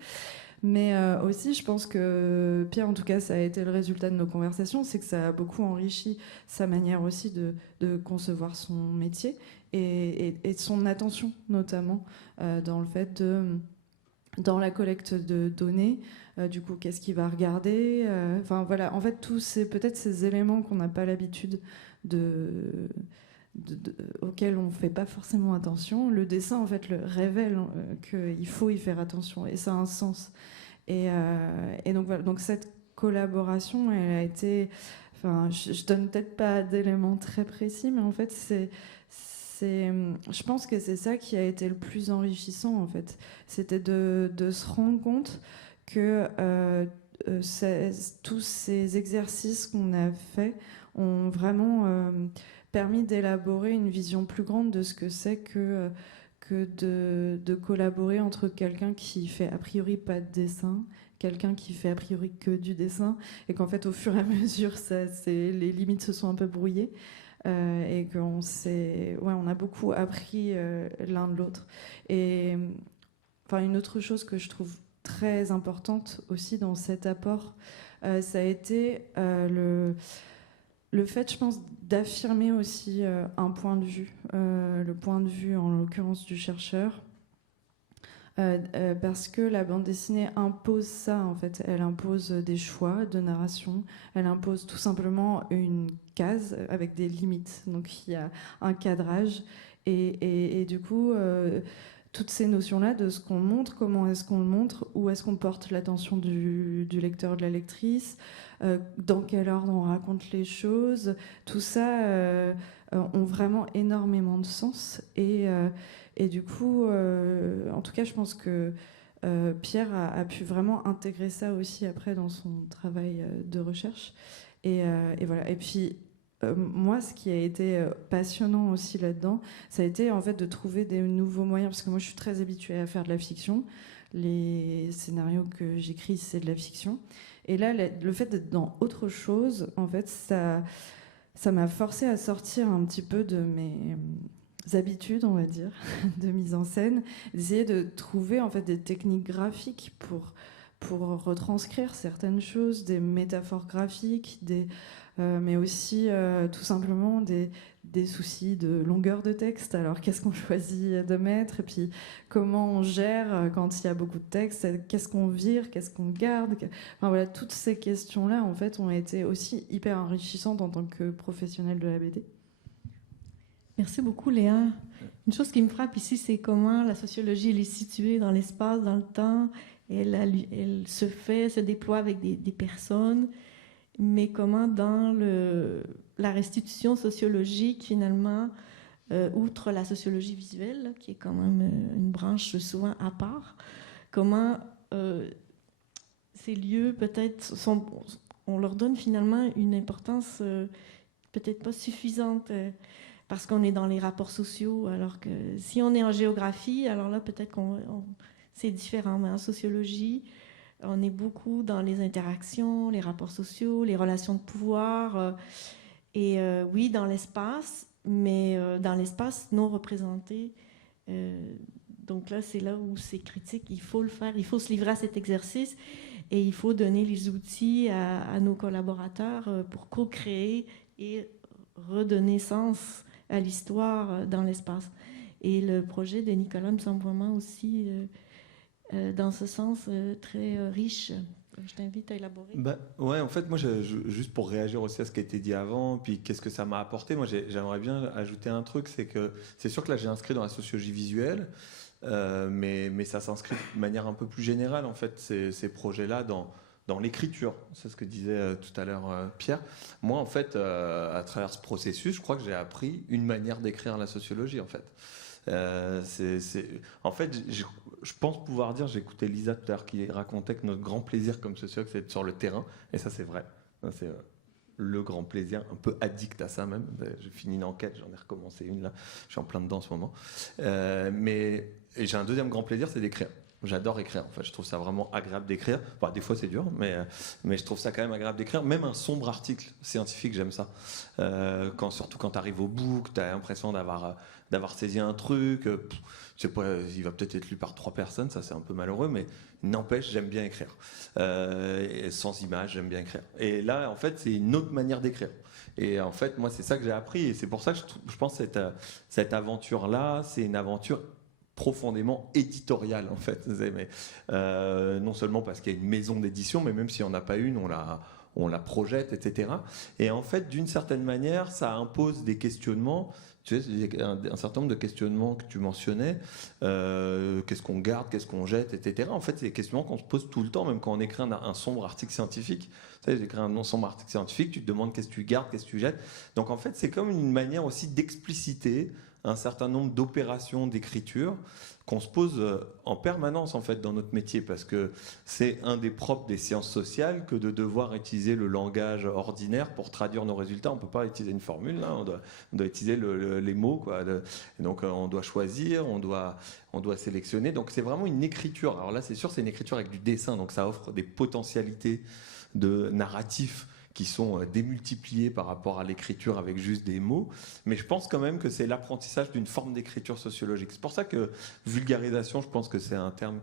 mais aussi je pense que Pierre, en tout cas ça a été le résultat de nos conversations, c'est que ça a beaucoup enrichi sa manière aussi de concevoir son métier et son attention notamment dans le fait dans la collecte de données, du coup, qu'est-ce qu'il va regarder, voilà, en fait, peut-être ces éléments qu'on n'a pas l'habitude auxquels on ne fait pas forcément attention. Le dessin, en fait, le révèle qu'il faut y faire attention, et ça a un sens. Et donc, voilà, donc cette collaboration, elle a été... je donne peut-être pas d'éléments très précis, mais en fait, je pense que c'est ça qui a été le plus enrichissant, en fait. C'était de se rendre compte que tous ces exercices qu'on a faits ont vraiment permis d'élaborer une vision plus grande de ce que c'est que de collaborer entre quelqu'un qui fait a priori pas de dessin, quelqu'un qui fait a priori que du dessin, et qu'en fait au fur et à mesure les limites se sont un peu brouillées. Et qu'on on a beaucoup appris l'un de l'autre. Et une autre chose que je trouve très importante aussi dans cet apport, ça a été le fait, je pense, d'affirmer aussi un point de vue, le point de vue en l'occurrence du chercheur, parce que la bande dessinée impose ça, en fait. Elle impose des choix de narration, elle impose tout simplement une case avec des limites. Donc il y a un cadrage, et du coup, toutes ces notions-là de ce qu'on montre, comment est-ce qu'on le montre, où est-ce qu'on porte l'attention du lecteur, de la lectrice, dans quel ordre on raconte les choses, tout ça ont vraiment énormément de sens. Et du coup, en tout cas, je pense que Pierre a pu vraiment intégrer ça aussi après dans son travail de recherche. Et voilà. Et puis, moi, ce qui a été passionnant aussi là-dedans, ça a été en fait de trouver des nouveaux moyens, parce que moi, je suis très habituée à faire de la fiction. Les scénarios que j'écris, c'est de la fiction. Et là, le fait d'être dans autre chose, en fait, ça m'a forcé à sortir un petit peu de habitudes, on va dire, de mise en scène, d'essayer de trouver en fait des techniques graphiques pour retranscrire certaines choses, des métaphores graphiques, mais aussi tout simplement des soucis de longueur de texte. Alors qu'est-ce qu'on choisit de mettre, et puis comment on gère quand il y a beaucoup de texte, qu'est-ce qu'on vire, qu'est-ce qu'on garde. Enfin, voilà, toutes ces questions-là en fait ont été aussi hyper enrichissantes en tant que professionnelle de la BD. Merci beaucoup, Léa. Une chose qui me frappe ici, c'est comment la sociologie elle est située dans l'espace, dans le temps. Elle se déploie avec des personnes, mais comment dans la restitution sociologique, finalement, outre la sociologie visuelle, là, qui est quand même une branche souvent à part, comment ces lieux, peut-être, on leur donne finalement une importance peut-être pas suffisante, parce qu'on est dans les rapports sociaux, alors que si on est en géographie, alors là, peut-être c'est différent. Mais en sociologie, on est beaucoup dans les interactions, les rapports sociaux, les relations de pouvoir, et oui, dans l'espace, mais dans l'espace non représenté. Donc là, c'est là où c'est critique. Il faut le faire, il faut se livrer à cet exercice, et il faut donner les outils à nos collaborateurs pour co-créer et redonner sens à l'histoire dans l'espace. Et le projet de Nicolas me semble vraiment aussi, dans ce sens, très riche. Je t'invite à élaborer. Ouais, en fait, moi, juste pour réagir aussi à ce qui a été dit avant, puis qu'est-ce que ça m'a apporté, moi, j'aimerais bien ajouter un truc, c'est que c'est sûr que là, j'ai inscrit dans la sociologie visuelle, mais ça s'inscrit de manière un peu plus générale, en fait, ces projets-là, dans l'écriture. C'est ce que disait tout à l'heure Pierre. Moi, en fait, à travers ce processus, je crois que j'ai appris une manière d'écrire la sociologie, en fait. En fait, je pense pouvoir dire, j'écoutais Lisa tout à l'heure qui racontait que notre grand plaisir comme sociologue, c'est d'être sur le terrain. Et ça, c'est vrai. C'est le grand plaisir, un peu addict à ça même. J'ai fini une enquête, j'en ai recommencé une là. Je suis en plein dedans en ce moment. Et j'ai un deuxième grand plaisir, c'est d'écrire. J'adore écrire, en fait, je trouve ça vraiment agréable d'écrire. Enfin, des fois c'est dur, mais je trouve ça quand même agréable d'écrire. Même un sombre article scientifique, j'aime ça. Surtout quand tu arrives au bout, que tu as l'impression d'avoir saisi un truc. Je sais pas, il va peut-être être lu par 3 personnes, ça c'est un peu malheureux, mais n'empêche, j'aime bien écrire. Sans image, j'aime bien écrire. Et là, en fait, c'est une autre manière d'écrire. Et en fait, moi, c'est ça que j'ai appris. Et c'est pour ça que je pense que cette aventure-là, c'est une aventure profondément éditoriale en fait, mais non seulement parce qu'il y a une maison d'édition, mais même si on n'a pas une, on la projette, etc. Et en fait, d'une certaine manière, ça impose des questionnements. Tu sais, un certain nombre de questionnements que tu mentionnais, qu'est-ce qu'on garde, qu'est-ce qu'on jette, etc. En fait, c'est des questionnements qu'on se pose tout le temps, même quand on écrit un sombre article scientifique. Tu sais, j'écris un sombre article scientifique, tu te demandes qu'est-ce que tu gardes, qu'est-ce que tu jettes. Donc en fait, c'est comme une manière aussi d'expliciter un certain nombre d'opérations d'écriture qu'on se pose en permanence en fait dans notre métier, parce que c'est un des propres des sciences sociales que de devoir utiliser le langage ordinaire pour traduire nos résultats. On ne peut pas utiliser une formule, là. On doit utiliser les mots, quoi. Et donc on doit choisir, on doit sélectionner. Donc c'est vraiment une écriture. Alors là, c'est sûr, c'est une écriture avec du dessin, donc ça offre des potentialités de narratif qui sont démultipliés par rapport à l'écriture avec juste des mots, mais je pense quand même que c'est l'apprentissage d'une forme d'écriture sociologique. C'est pour ça que vulgarisation, je pense que c'est un terme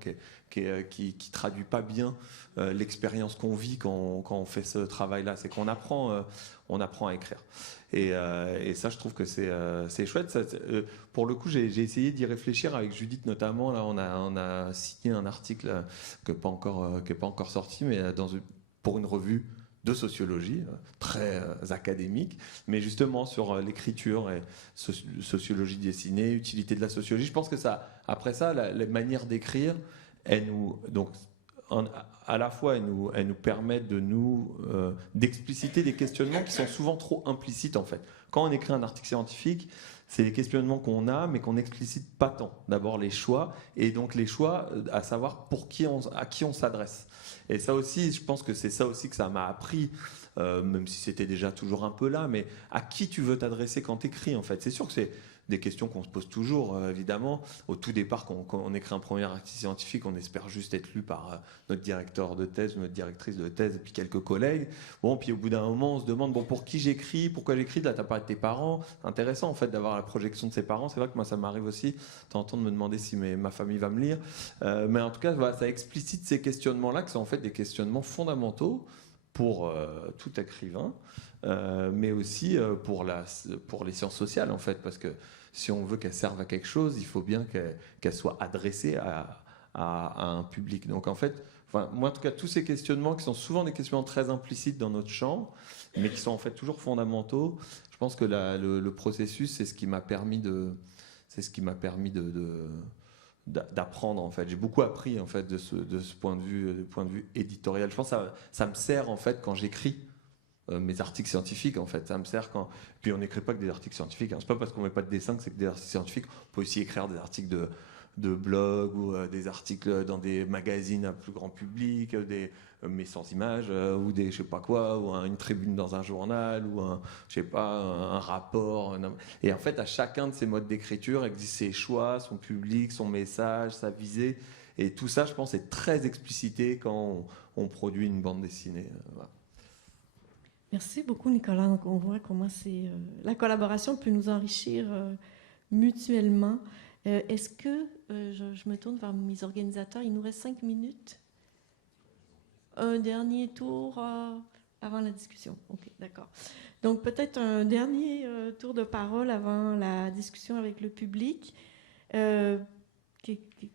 qui traduit pas bien l'expérience qu'on vit quand on fait ce travail-là. C'est qu'on apprend à écrire. Et ça, je trouve que c'est chouette. Ça, pour le coup, j'ai essayé d'y réfléchir avec Judith notamment. Là, on a signé un article qui n'est pas encore sorti, mais pour une revue de sociologie, très académique, mais justement sur l'écriture et sociologie dessinée, utilité de la sociologie. Je pense que ça, après ça, la manière d'écrire, à la fois, elle nous permet d'expliciter des questionnements qui sont souvent trop implicites en fait. Quand on écrit un article scientifique, c'est les questionnements qu'on a, mais qu'on n'explicite pas tant. D'abord les choix, et donc les choix à savoir à qui on s'adresse. Et ça aussi, je pense que c'est ça aussi que ça m'a appris, même si c'était déjà toujours un peu là, mais à qui tu veux t'adresser quand tu écris en fait. C'est sûr que des questions qu'on se pose toujours, évidemment. Au tout départ, quand on écrit un premier article scientifique, on espère juste être lu par notre directeur de thèse, notre directrice de thèse, et puis quelques collègues. Bon, puis au bout d'un moment, on se demande, bon, pour qui j'écris, pourquoi j'écris? Là, t'as parlé de tes parents. C'est intéressant, en fait, d'avoir la projection de ses parents. C'est vrai que moi, ça m'arrive aussi, de temps en temps, de me demander si ma famille va me lire. Mais en tout cas, voilà, ça explicite ces questionnements-là, qui sont en fait des questionnements fondamentaux pour tout écrivain. Mais aussi pour les sciences sociales, en fait, parce que si on veut qu'elles servent à quelque chose, il faut bien qu'elles soient adressées à un public. Donc, en fait, moi, en tout cas, tous ces questionnements, qui sont souvent des questionnements très implicites dans notre champ, mais qui sont en fait toujours fondamentaux, je pense que le processus, c'est ce qui m'a permis d'apprendre, en fait. J'ai beaucoup appris, en fait, de ce point de vue éditorial. Je pense que ça me sert, en fait, quand j'écris mes articles scientifiques, en fait. Ça me sert quand... Puis on n'écrit pas que des articles scientifiques. C'est pas parce qu'on met pas de dessin que c'est que des articles scientifiques. On peut aussi écrire des articles de blog ou des articles dans des magazines à plus grand public, mais sans images, ou des je sais pas quoi, ou une tribune dans un journal, ou un rapport. Et en fait, à chacun de ces modes d'écriture existe ses choix, son public, son message, sa visée. Et tout ça, je pense, est très explicité quand on produit une bande dessinée. Voilà. Merci beaucoup, Nicolas. Donc, on voit comment la collaboration peut nous enrichir mutuellement. Est-ce que, je me tourne vers mes organisateurs, il nous reste 5 minutes. Un dernier tour avant la discussion. OK, d'accord. Donc, peut-être un dernier tour de parole avant la discussion avec le public.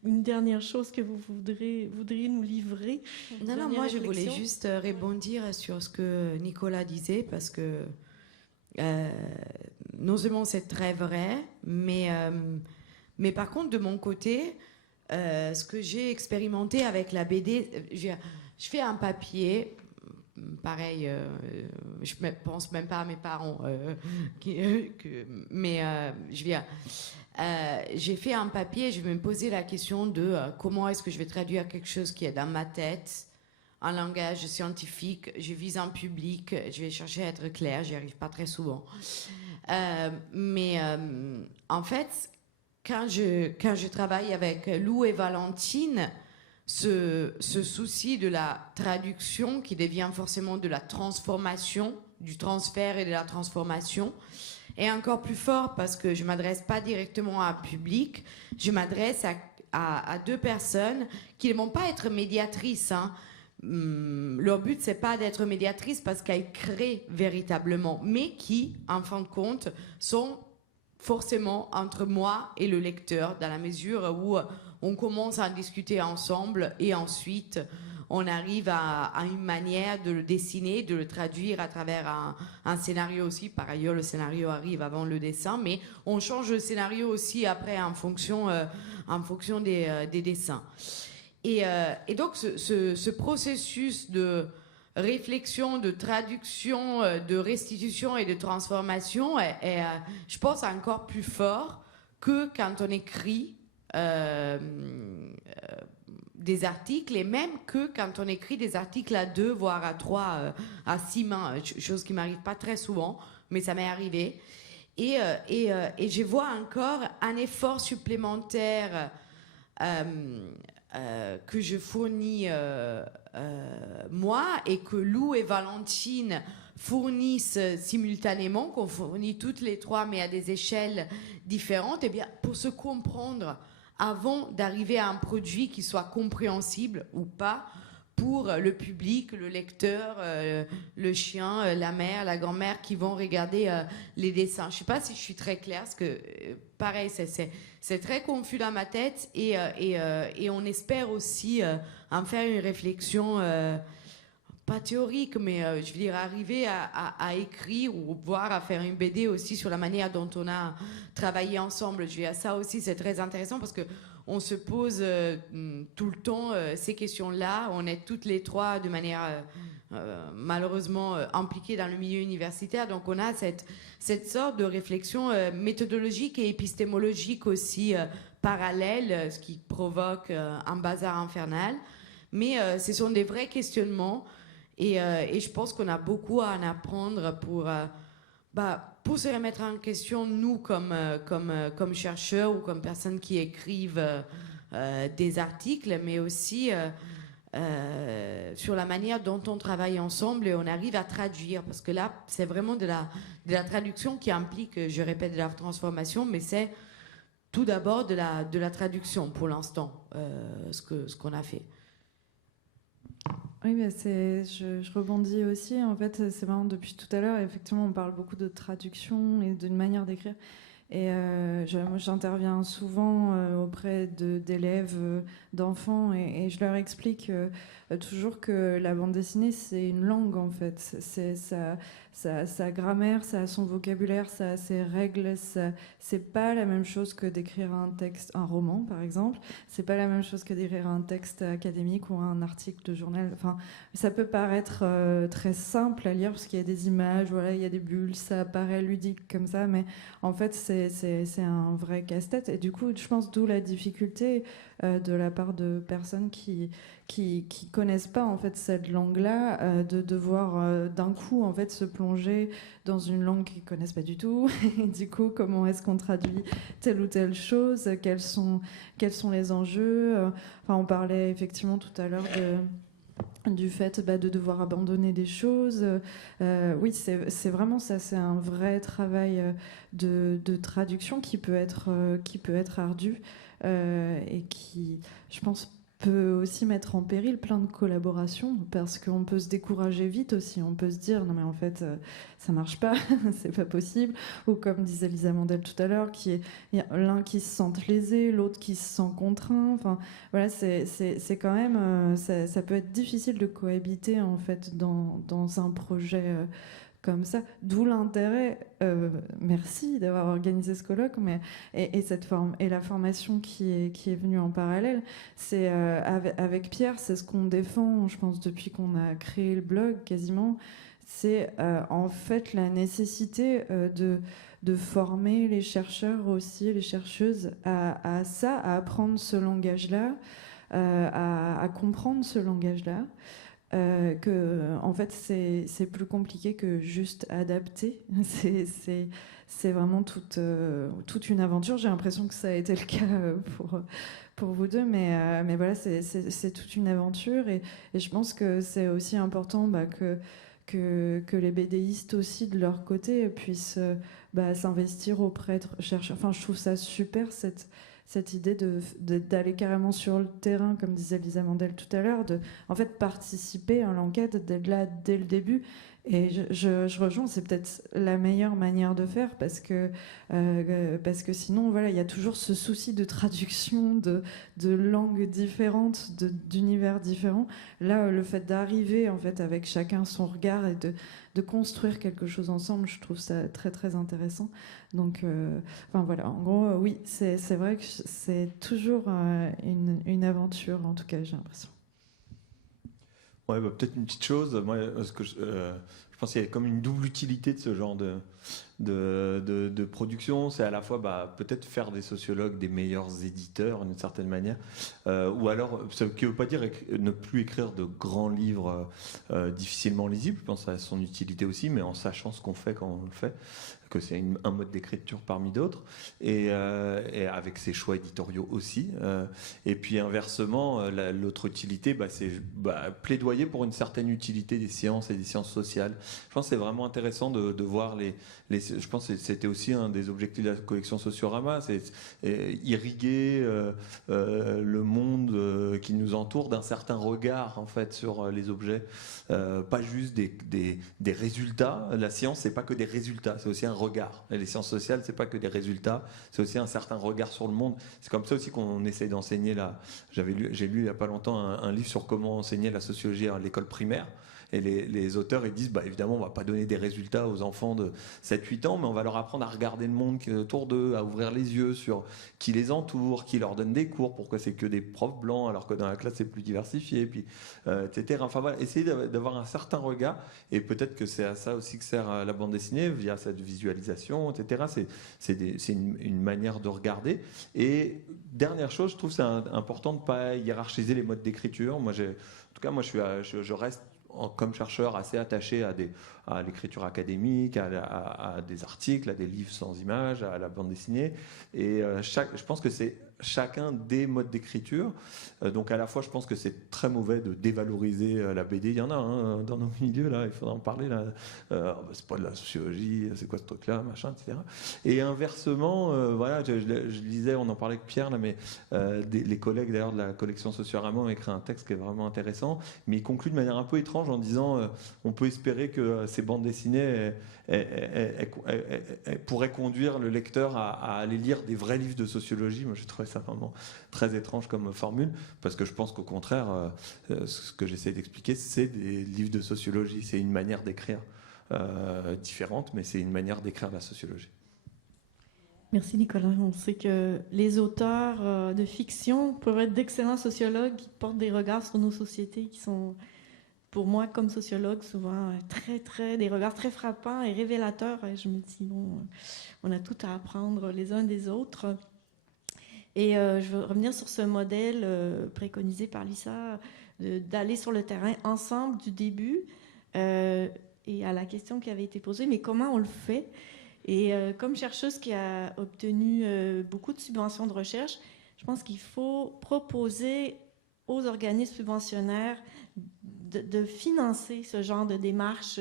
Une dernière chose que vous voudriez nous livrer? Non, moi je voulais juste rebondir sur ce que Nicolas disait, parce que non seulement c'est très vrai, mais par contre de mon côté, ce que j'ai expérimenté avec la BD, je fais un papier, pareil, je ne pense même pas à mes parents, mais je viens... j'ai fait un papier, je vais me poser la question de comment est-ce que je vais traduire quelque chose qui est dans ma tête, un langage scientifique, je vise un public, je vais chercher à être claire, j'y arrive pas très souvent. Mais en fait, quand je travaille avec Lou et Valentine, ce souci de la traduction qui devient forcément de la transformation, du transfert et de la transformation, est encore plus fort parce que je ne m'adresse pas directement à un public, je m'adresse à deux personnes qui ne vont pas être médiatrices. Hein. Leur but, ce n'est pas d'être médiatrices parce qu'elles créent véritablement, mais qui, en fin de compte, sont forcément entre moi et le lecteur, dans la mesure où on commence à en discuter ensemble et ensuite on arrive à une manière de le dessiner, de le traduire à travers un scénario aussi. Par ailleurs, le scénario arrive avant le dessin, mais on change le scénario aussi après en fonction des dessins. Et donc, ce processus de réflexion, de traduction, de restitution et de transformation est, je pense, encore plus fort que quand on écrit des articles, et même que quand on écrit des articles à 2, voire à 3, à 6 mains, chose qui m'arrive pas très souvent, mais ça m'est arrivé. Et je vois encore un effort supplémentaire que je fournis moi, et que Lou et Valentine fournissent simultanément, qu'on fournit toutes les 3, mais à des échelles différentes, et bien pour se comprendre avant d'arriver à un produit qui soit compréhensible ou pas pour le public, le lecteur, le chien, la mère, la grand-mère qui vont regarder les dessins. Je ne sais pas si je suis très claire, parce que pareil, c'est très confus dans ma tête, et on espère aussi en faire une réflexion, pas théorique, mais je veux dire arriver à écrire ou voire à faire une BD aussi sur la manière dont on a travaillé ensemble. Je veux dire, ça aussi c'est très intéressant parce que on se pose tout le temps ces questions-là. On est toutes les 3 de manière malheureusement impliquées dans le milieu universitaire, donc on a cette sorte de réflexion méthodologique et épistémologique aussi parallèle, ce qui provoque un bazar infernal. Mais ce sont des vrais questionnements. Et je pense qu'on a beaucoup à en apprendre Pour se remettre en question, nous, comme chercheurs ou comme personnes qui écrivent des articles, mais aussi sur la manière dont on travaille ensemble et on arrive à traduire. Parce que là, c'est vraiment de la traduction qui implique, je répète, de la transformation, mais c'est tout d'abord de la traduction pour l'instant, ce qu'on a fait. Oui, mais je rebondis aussi. En fait, c'est marrant, depuis tout à l'heure, effectivement, on parle beaucoup de traduction et d'une manière d'écrire. Et moi, j'interviens souvent auprès d'élèves, d'enfants, et je leur explique toujours que la bande dessinée, c'est une langue, en fait. C'est sa grammaire, ça a son vocabulaire, ça a ses règles. C'est pas la même chose que d'écrire un texte, un roman, par exemple. C'est pas la même chose que d'écrire un texte académique ou un article de journal. Enfin, ça peut paraître très simple à lire parce qu'il y a des images, voilà, il y a des bulles, ça paraît ludique comme ça, mais en fait, c'est un vrai casse-tête. Et du coup, je pense d'où la difficulté de la part de personnes qui connaissent pas en fait cette langue-là, de devoir d'un coup en fait se plonger dans une langue qu'ils connaissent pas du tout. Et du coup, comment est-ce qu'on traduit telle ou telle chose, quels sont les enjeux. Enfin, on parlait effectivement tout à l'heure du fait de devoir abandonner des choses. Oui, c'est vraiment ça, c'est un vrai travail de traduction qui peut être ardu et qui, je pense, peut aussi mettre en péril plein de collaborations parce qu'on peut se décourager vite aussi. On peut se dire non mais en fait ça marche pas, c'est pas possible. Ou comme disait Lisa Mandel tout à l'heure, il y a l'un qui se sent lésé, l'autre qui se sent contraint. Enfin voilà, c'est quand même ça peut être difficile de cohabiter en fait dans un projet comme ça, d'où l'intérêt. Merci d'avoir organisé ce colloque, et cette forme et la formation qui est venue en parallèle. C'est avec Pierre, c'est ce qu'on défend, je pense, depuis qu'on a créé le blog quasiment. C'est en fait la nécessité de former les chercheurs aussi, les chercheuses à ça, à apprendre ce langage-là, à comprendre ce langage-là. Que en fait c'est plus compliqué que juste adapter. C'est vraiment toute une aventure. J'ai l'impression que ça a été le cas pour vous deux, mais voilà, c'est toute une aventure, et je pense que c'est aussi important que les BDistes aussi de leur côté puissent s'investir auprès de chercheurs. Enfin, je trouve ça super cette idée d'aller carrément sur le terrain, comme disait Lisa Mandel tout à l'heure, de en fait participer à l'enquête dès le début. Et je rejoins, c'est peut-être la meilleure manière de faire parce que sinon, voilà, il y a toujours ce souci de traduction, de langues différentes, d'univers différents. Là, le fait d'arriver en fait avec chacun son regard et de construire quelque chose ensemble, je trouve ça très très intéressant. Donc, enfin voilà, en gros, oui, c'est vrai que c'est toujours une aventure, en tout cas, j'ai l'impression. Ouais, peut-être une petite chose. Moi, ce que je pense qu'il y a comme une double utilité de ce genre de production. C'est à la fois peut-être faire des sociologues des meilleurs éditeurs d'une certaine manière, ou alors, ce qui ne veut pas dire ne plus écrire de grands livres difficilement lisibles. Je pense que ça a son utilité aussi, mais en sachant ce qu'on fait quand on le fait, que c'est un mode d'écriture parmi d'autres, et avec ses choix éditoriaux aussi. Et puis inversement, l'autre utilité, c'est plaidoyer pour une certaine utilité des sciences et des sciences sociales. Je pense que c'est vraiment intéressant de voir je pense que c'était aussi un des objectifs de la collection Sociorama, c'est irriguer le monde qui nous entoure d'un certain regard en fait sur les objets, pas juste des résultats. La science, c'est pas que des résultats, c'est aussi un regard. Et les sciences sociales, c'est pas que des résultats, c'est aussi un certain regard sur le monde. C'est comme ça aussi qu'on essaie d'enseigner j'ai lu il y a pas longtemps un livre sur comment enseigner la sociologie à l'école primaire. Et les auteurs, ils disent, évidemment, on ne va pas donner des résultats aux enfants de 7-8 ans, mais on va leur apprendre à regarder le monde qui est autour d'eux, à ouvrir les yeux sur qui les entoure, qui leur donne des cours, pourquoi c'est que des profs blancs, alors que dans la classe, c'est plus diversifié, puis, etc. Enfin, voilà, essayer d'avoir un certain regard, et peut-être que c'est à ça aussi que sert la bande dessinée, via cette visualisation, etc. C'est une manière de regarder. Et dernière chose, je trouve que c'est important de ne pas hiérarchiser les modes d'écriture. En tout cas, moi, je reste comme chercheur, assez attaché à l'écriture académique, à des articles, à des livres sans images, à la bande dessinée. Et je pense que c'est chacun des modes d'écriture. Donc à la fois, je pense que c'est très mauvais de dévaloriser la BD. Il y en a dans nos milieux, là, il faudra en parler. Là. C'est pas de la sociologie, c'est quoi ce truc-là, machin, etc. Et inversement, voilà, je lisais, on en parlait avec Pierre, là, mais les collègues d'ailleurs de la collection Sociorama ont écrit un texte qui est vraiment intéressant, mais il conclut de manière un peu étrange en disant on peut espérer que ces bandes dessinées pourraient conduire le lecteur à aller lire des vrais livres de sociologie. Moi, j'ai trouvé ça vraiment très étrange comme formule, parce que je pense qu'au contraire, ce que j'essaie d'expliquer, c'est des livres de sociologie. C'est une manière d'écrire différente, mais c'est une manière d'écrire la sociologie. Merci Nicolas. On sait que les auteurs de fiction peuvent être d'excellents sociologues qui portent des regards sur nos sociétés qui sont, pour moi, comme sociologue, souvent des regards très frappants et révélateurs. Et je me dis, bon, on a tout à apprendre les uns des autres. Et je veux revenir sur ce modèle préconisé par Lisa, d'aller sur le terrain ensemble du début, et à la question qui avait été posée, mais comment on le fait? Et comme chercheuse qui a obtenu beaucoup de subventions de recherche, je pense qu'il faut proposer aux organismes subventionnaires de financer ce genre de démarche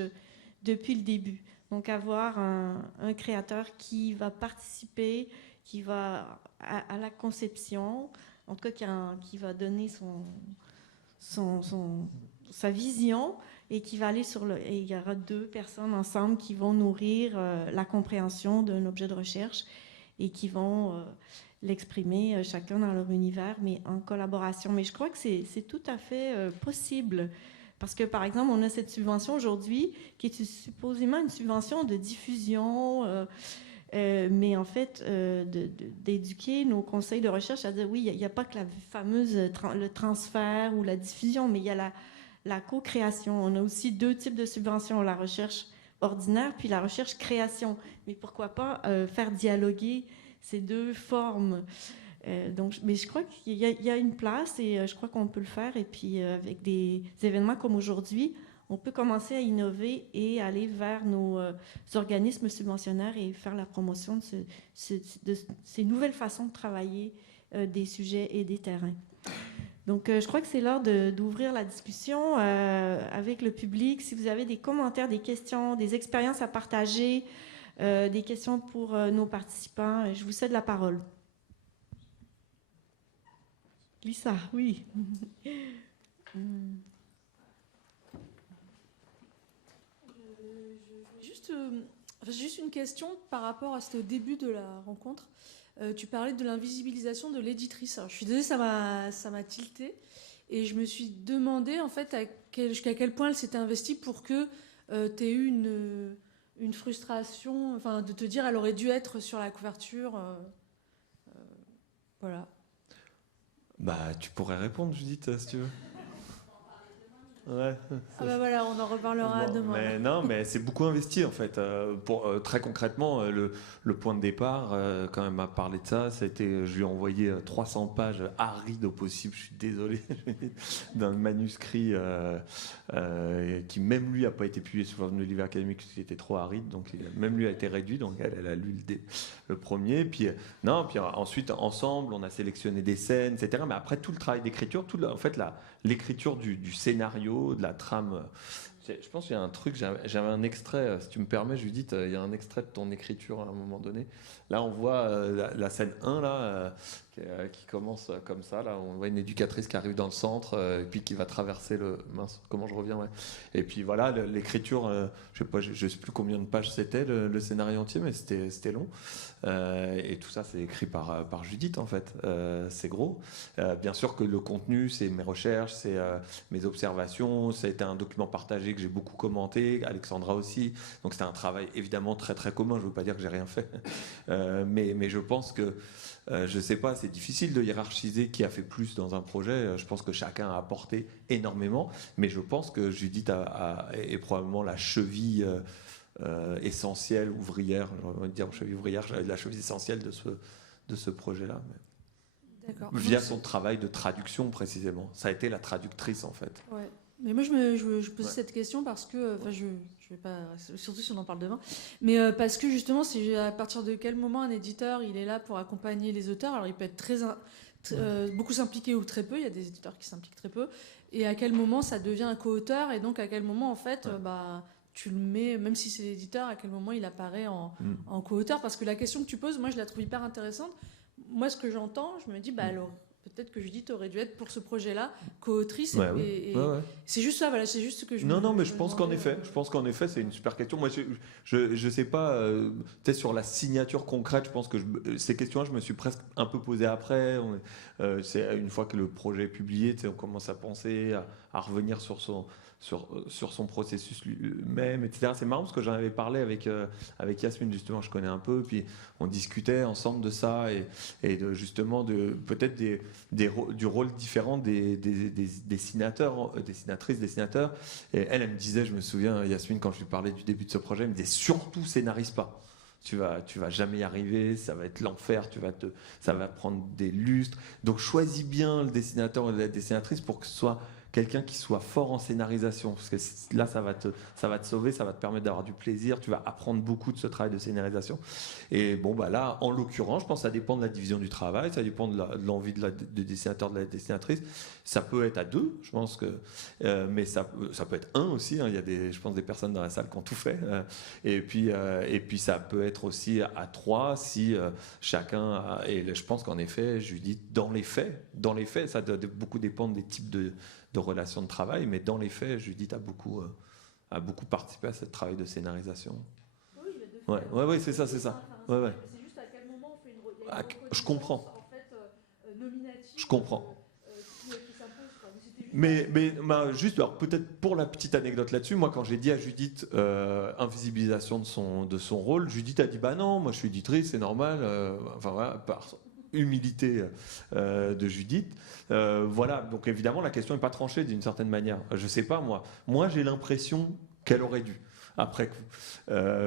depuis le début. Donc avoir un créateur qui va participer, qui va à la conception, en tout cas qui va donner sa vision, et qui va aller et il y aura 2 personnes ensemble qui vont nourrir la compréhension d'un objet de recherche et qui vont l'exprimer chacun dans leur univers, mais en collaboration. Mais je crois que c'est tout à fait possible. Parce que, par exemple, on a cette subvention aujourd'hui qui est supposément une subvention de diffusion, mais en fait, d'éduquer nos conseils de recherche à dire, oui, il n'y a pas que la fameuse le transfert ou la diffusion, mais il y a la co-création. On a aussi 2 types de subventions, la recherche ordinaire puis la recherche création. Mais pourquoi pas faire dialoguer ces 2 formes? Mais je crois qu'il y a une place et je crois qu'on peut le faire. Et puis avec des événements comme aujourd'hui, on peut commencer à innover et aller vers nos organismes subventionnaires et faire la promotion de ces nouvelles façons de travailler des sujets et des terrains. Donc, je crois que c'est l'heure d'ouvrir la discussion avec le public. Si vous avez des commentaires, des questions, des expériences à partager, des questions pour nos participants, je vous cède la parole. Lisa, oui. Juste une question par rapport à ce début de la rencontre. Tu parlais de l'invisibilisation de l'éditrice. Alors, je suis désolée, ça m'a tilté. Et je me suis demandé, en fait, jusqu'à quel point elle s'était investie pour que tu aies eu une frustration, enfin, de te dire elle aurait dû être sur la couverture. Voilà. Bah, tu pourrais répondre, Judith, si tu veux. Ouais. Ah bah voilà, on en reparlera demain. Mais non, mais c'est beaucoup investi en fait. Très concrètement, le point de départ, quand elle m'a parlé de ça, c'était, je lui ai envoyé 300 pages arides au possible. Je suis désolé, d'un manuscrit qui même lui a pas été publié sous forme de livre académique parce qu'il était trop aride, donc même lui a été réduit. Donc elle a lu le premier. Puis ensuite ensemble, on a sélectionné des scènes, etc. Mais après tout le travail d'écriture, en fait l'écriture du scénario, de la trame. Je pense qu'il y a un truc, j'avais un extrait, si tu me permets Judith, il y a un extrait de ton écriture à un moment donné. Là on voit la scène 1 là, qui commence comme ça, là on voit une éducatrice qui arrive dans le centre et puis qui va traverser comment je reviens, ouais. Et puis voilà, l'écriture, je sais plus combien de pages c'était le scénario entier, mais c'était long. Et tout ça c'est écrit par Judith en fait, c'est gros. Bien sûr que le contenu c'est mes recherches, c'est mes observations, ça a été un document partagé que j'ai beaucoup commenté, Alexandra aussi, donc c'était un travail évidemment très très commun, je ne veux pas dire que j'ai rien fait, mais je pense que je sais pas, c'est difficile de hiérarchiser qui a fait plus dans un projet. Je pense que chacun a apporté énormément, mais je pense que Judith est probablement la cheville essentielle, ouvrière, on va dire cheville ouvrière, la cheville essentielle de ce projet-là. D'accord. Via son travail de traduction précisément. Ça a été la traductrice en fait. Ouais. Mais moi, je posais Ouais. cette question parce que, enfin, je vais pas, surtout si on en parle demain, mais parce que justement, c'est à partir de quel moment un éditeur il est là pour accompagner les auteurs. Alors, il peut être beaucoup s'impliquer ou très peu. Il y a des éditeurs qui s'impliquent très peu. Et à quel moment ça devient un co-auteur et donc à quel moment en fait, tu le mets, même si c'est l'éditeur, à quel moment il apparaît en co-auteur. Parce que la question que tu poses, moi, je la trouve hyper intéressante. Moi, ce que j'entends, je me dis, alors. Peut-être que Judith aurait dû être pour ce projet-là co-autrice. Et c'est juste ça, voilà, c'est juste ce que je Non, mais je pense qu'en effet, c'est une super question. Moi, je sais pas, peut-être sur la signature concrète, je pense que ces questions-là, je me suis presque un peu posé après. C'est une fois que le projet est publié, on commence à penser, à revenir sur son processus lui-même, etc. C'est marrant parce que j'en avais parlé avec Yasmine, justement, je connais un peu, puis on discutait ensemble de ça et de, justement peut-être du rôle différent des dessinateurs, dessinatrices, dessinateurs. Et elle me disait, je me souviens, Yasmine, quand je lui parlais du début de ce projet, elle me disait surtout scénarise pas. Tu vas jamais y arriver, ça va être l'enfer, ça va prendre des lustres. Donc choisis bien le dessinateur ou la dessinatrice pour que ce soit quelqu'un qui soit fort en scénarisation, parce que là ça va te sauver, ça va te permettre d'avoir du plaisir, tu vas apprendre beaucoup de ce travail de scénarisation. Et bon là, en l'occurrence, je pense que ça dépend de la division du travail, ça dépend de l'envie du dessinateur, de la dessinatrice. Ça peut être à deux, je pense que, mais ça peut être un aussi. Il y a je pense des personnes dans la salle qui ont tout fait. Et puis ça peut être aussi à trois si chacun. Et je pense qu'en effet, Judith, dans les faits, ça doit beaucoup dépendre des types de relations de travail, mais dans les faits, Judith a beaucoup participé à ce travail de scénarisation. Oui, c'est ça. Ouais. C'est juste à quel moment on fait une reconnaissance, je comprends. En fait, nominative. Je comprends. Qui s'impose, quoi. Mais juste, alors peut-être pour la petite anecdote là-dessus, moi quand j'ai dit à Judith invisibilisation de son rôle, Judith a dit bah non, moi je suis éditrice, c'est normal. Enfin voilà, par humilité de Judith. Voilà, donc évidemment la question n'est pas tranchée d'une certaine manière. Je sais pas moi j'ai l'impression qu'elle aurait dû. Après coup,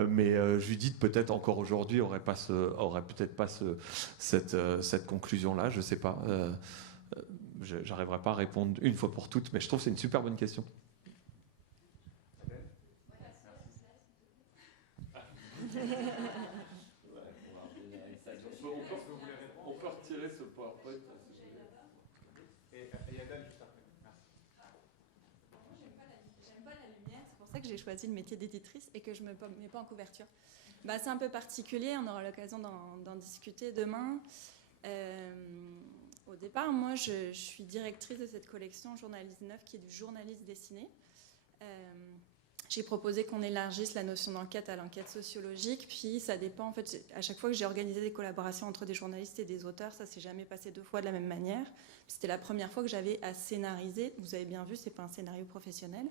mais Judith peut-être encore aujourd'hui aurait peut-être pas cette conclusion-là. Je sais pas. J'arriverai pas à répondre une fois pour toutes, mais je trouve que c'est une super bonne question. On peut retirer ce PowerPoint. J'aime pas la lumière, c'est pour ça que j'ai choisi le métier d'éditrice et que je ne me mets pas en couverture. C'est un peu particulier, on aura l'occasion d'en discuter demain. Au départ, moi, je suis directrice de cette collection Journalisme Neuf qui est du journalisme dessiné. J'ai proposé qu'on élargisse la notion d'enquête à l'enquête sociologique, puis ça dépend, en fait, à chaque fois que j'ai organisé des collaborations entre des journalistes et des auteurs, ça s'est jamais passé deux fois de la même manière. C'était la première fois que j'avais à scénariser, vous avez bien vu, c'est pas un scénario professionnel,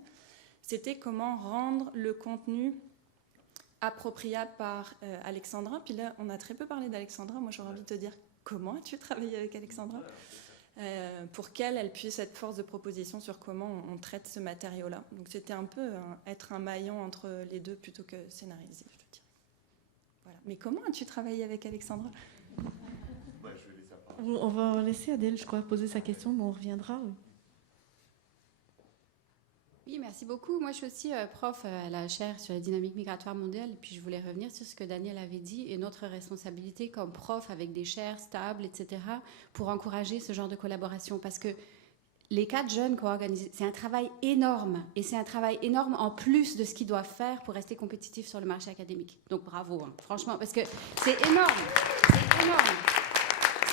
c'était comment rendre le contenu appropriable par Alexandra. Puis là, on a très peu parlé d'Alexandra, moi j'aurais envie de te dire, comment as-tu travaillé avec Alexandra ? Pour qu'elle puisse être force de proposition sur comment on traite ce matériau-là. Donc c'était un peu être un maillon entre les deux plutôt que scénariser, je veux dire. Voilà. Mais comment as-tu travaillé avec Alexandra ? On va laisser Adèle, je crois, poser sa question, mais on reviendra. Oui, merci beaucoup. Moi, je suis aussi prof à la chaire sur la dynamique migratoire mondiale. Et puis, je voulais revenir sur ce que Daniel avait dit et notre responsabilité comme prof avec des chaires stables, etc., pour encourager ce genre de collaboration. Parce que les 4 jeunes qu'on a organisés, c'est un travail énorme. Et c'est un travail énorme en plus de ce qu'ils doivent faire pour rester compétitifs sur le marché académique. Donc, bravo, franchement, parce que c'est énorme. C'est énorme.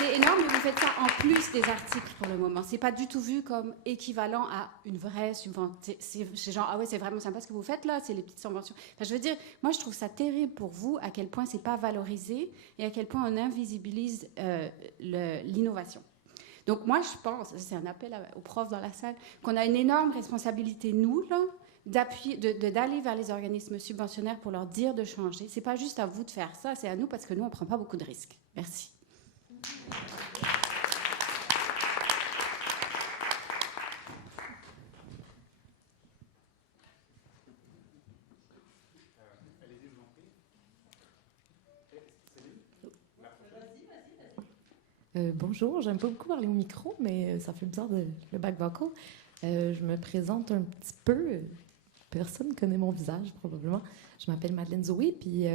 C'est énorme, mais vous faites ça en plus des articles pour le moment. C'est pas du tout vu comme équivalent à une vraie subvention. C'est genre, ah ouais, c'est vraiment sympa ce que vous faites là, c'est les petites subventions. Enfin, je veux dire, moi je trouve ça terrible pour vous, à quel point c'est pas valorisé et à quel point on invisibilise l'innovation. Donc moi je pense, c'est un appel aux profs dans la salle, qu'on a une énorme responsabilité, nous, là, d'aller vers les organismes subventionnaires pour leur dire de changer. C'est pas juste à vous de faire ça, c'est à nous parce que nous on prend pas beaucoup de risques. Merci. Bonjour, j'aime pas beaucoup parler au micro, mais ça fait bizarre le back vocal. Je me présente un petit peu. Personne ne connaît mon visage, probablement. Je m'appelle Madeleine Zoé, puis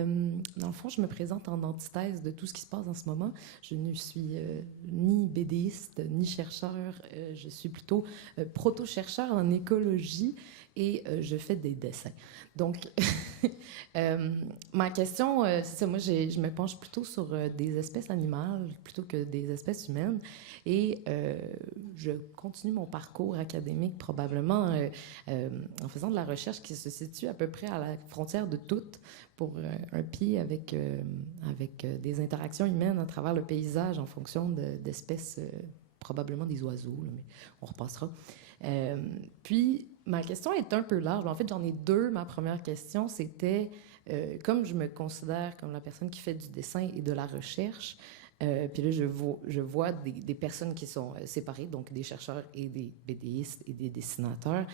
dans le fond, je me présente en antithèse de tout ce qui se passe en ce moment. Je ne suis ni bédéiste, ni chercheur. Je suis plutôt proto-chercheur en écologie et je fais des dessins. Donc, ma question, c'est ça, moi, je me penche plutôt sur des espèces animales plutôt que des espèces humaines. Et je continue mon parcours académique probablement en faisant de la recherche qui se situe à peu près à la frontière de tout, pour un pied avec des interactions humaines à travers le paysage en fonction d'espèces, probablement des oiseaux, là, mais on repassera. Puis, ma question est un peu large. En fait, j'en ai deux. Ma première question, c'était, comme je me considère comme la personne qui fait du dessin et de la recherche, puis là, je vois des personnes qui sont séparées, donc des chercheurs et des bédéistes et des dessinateurs.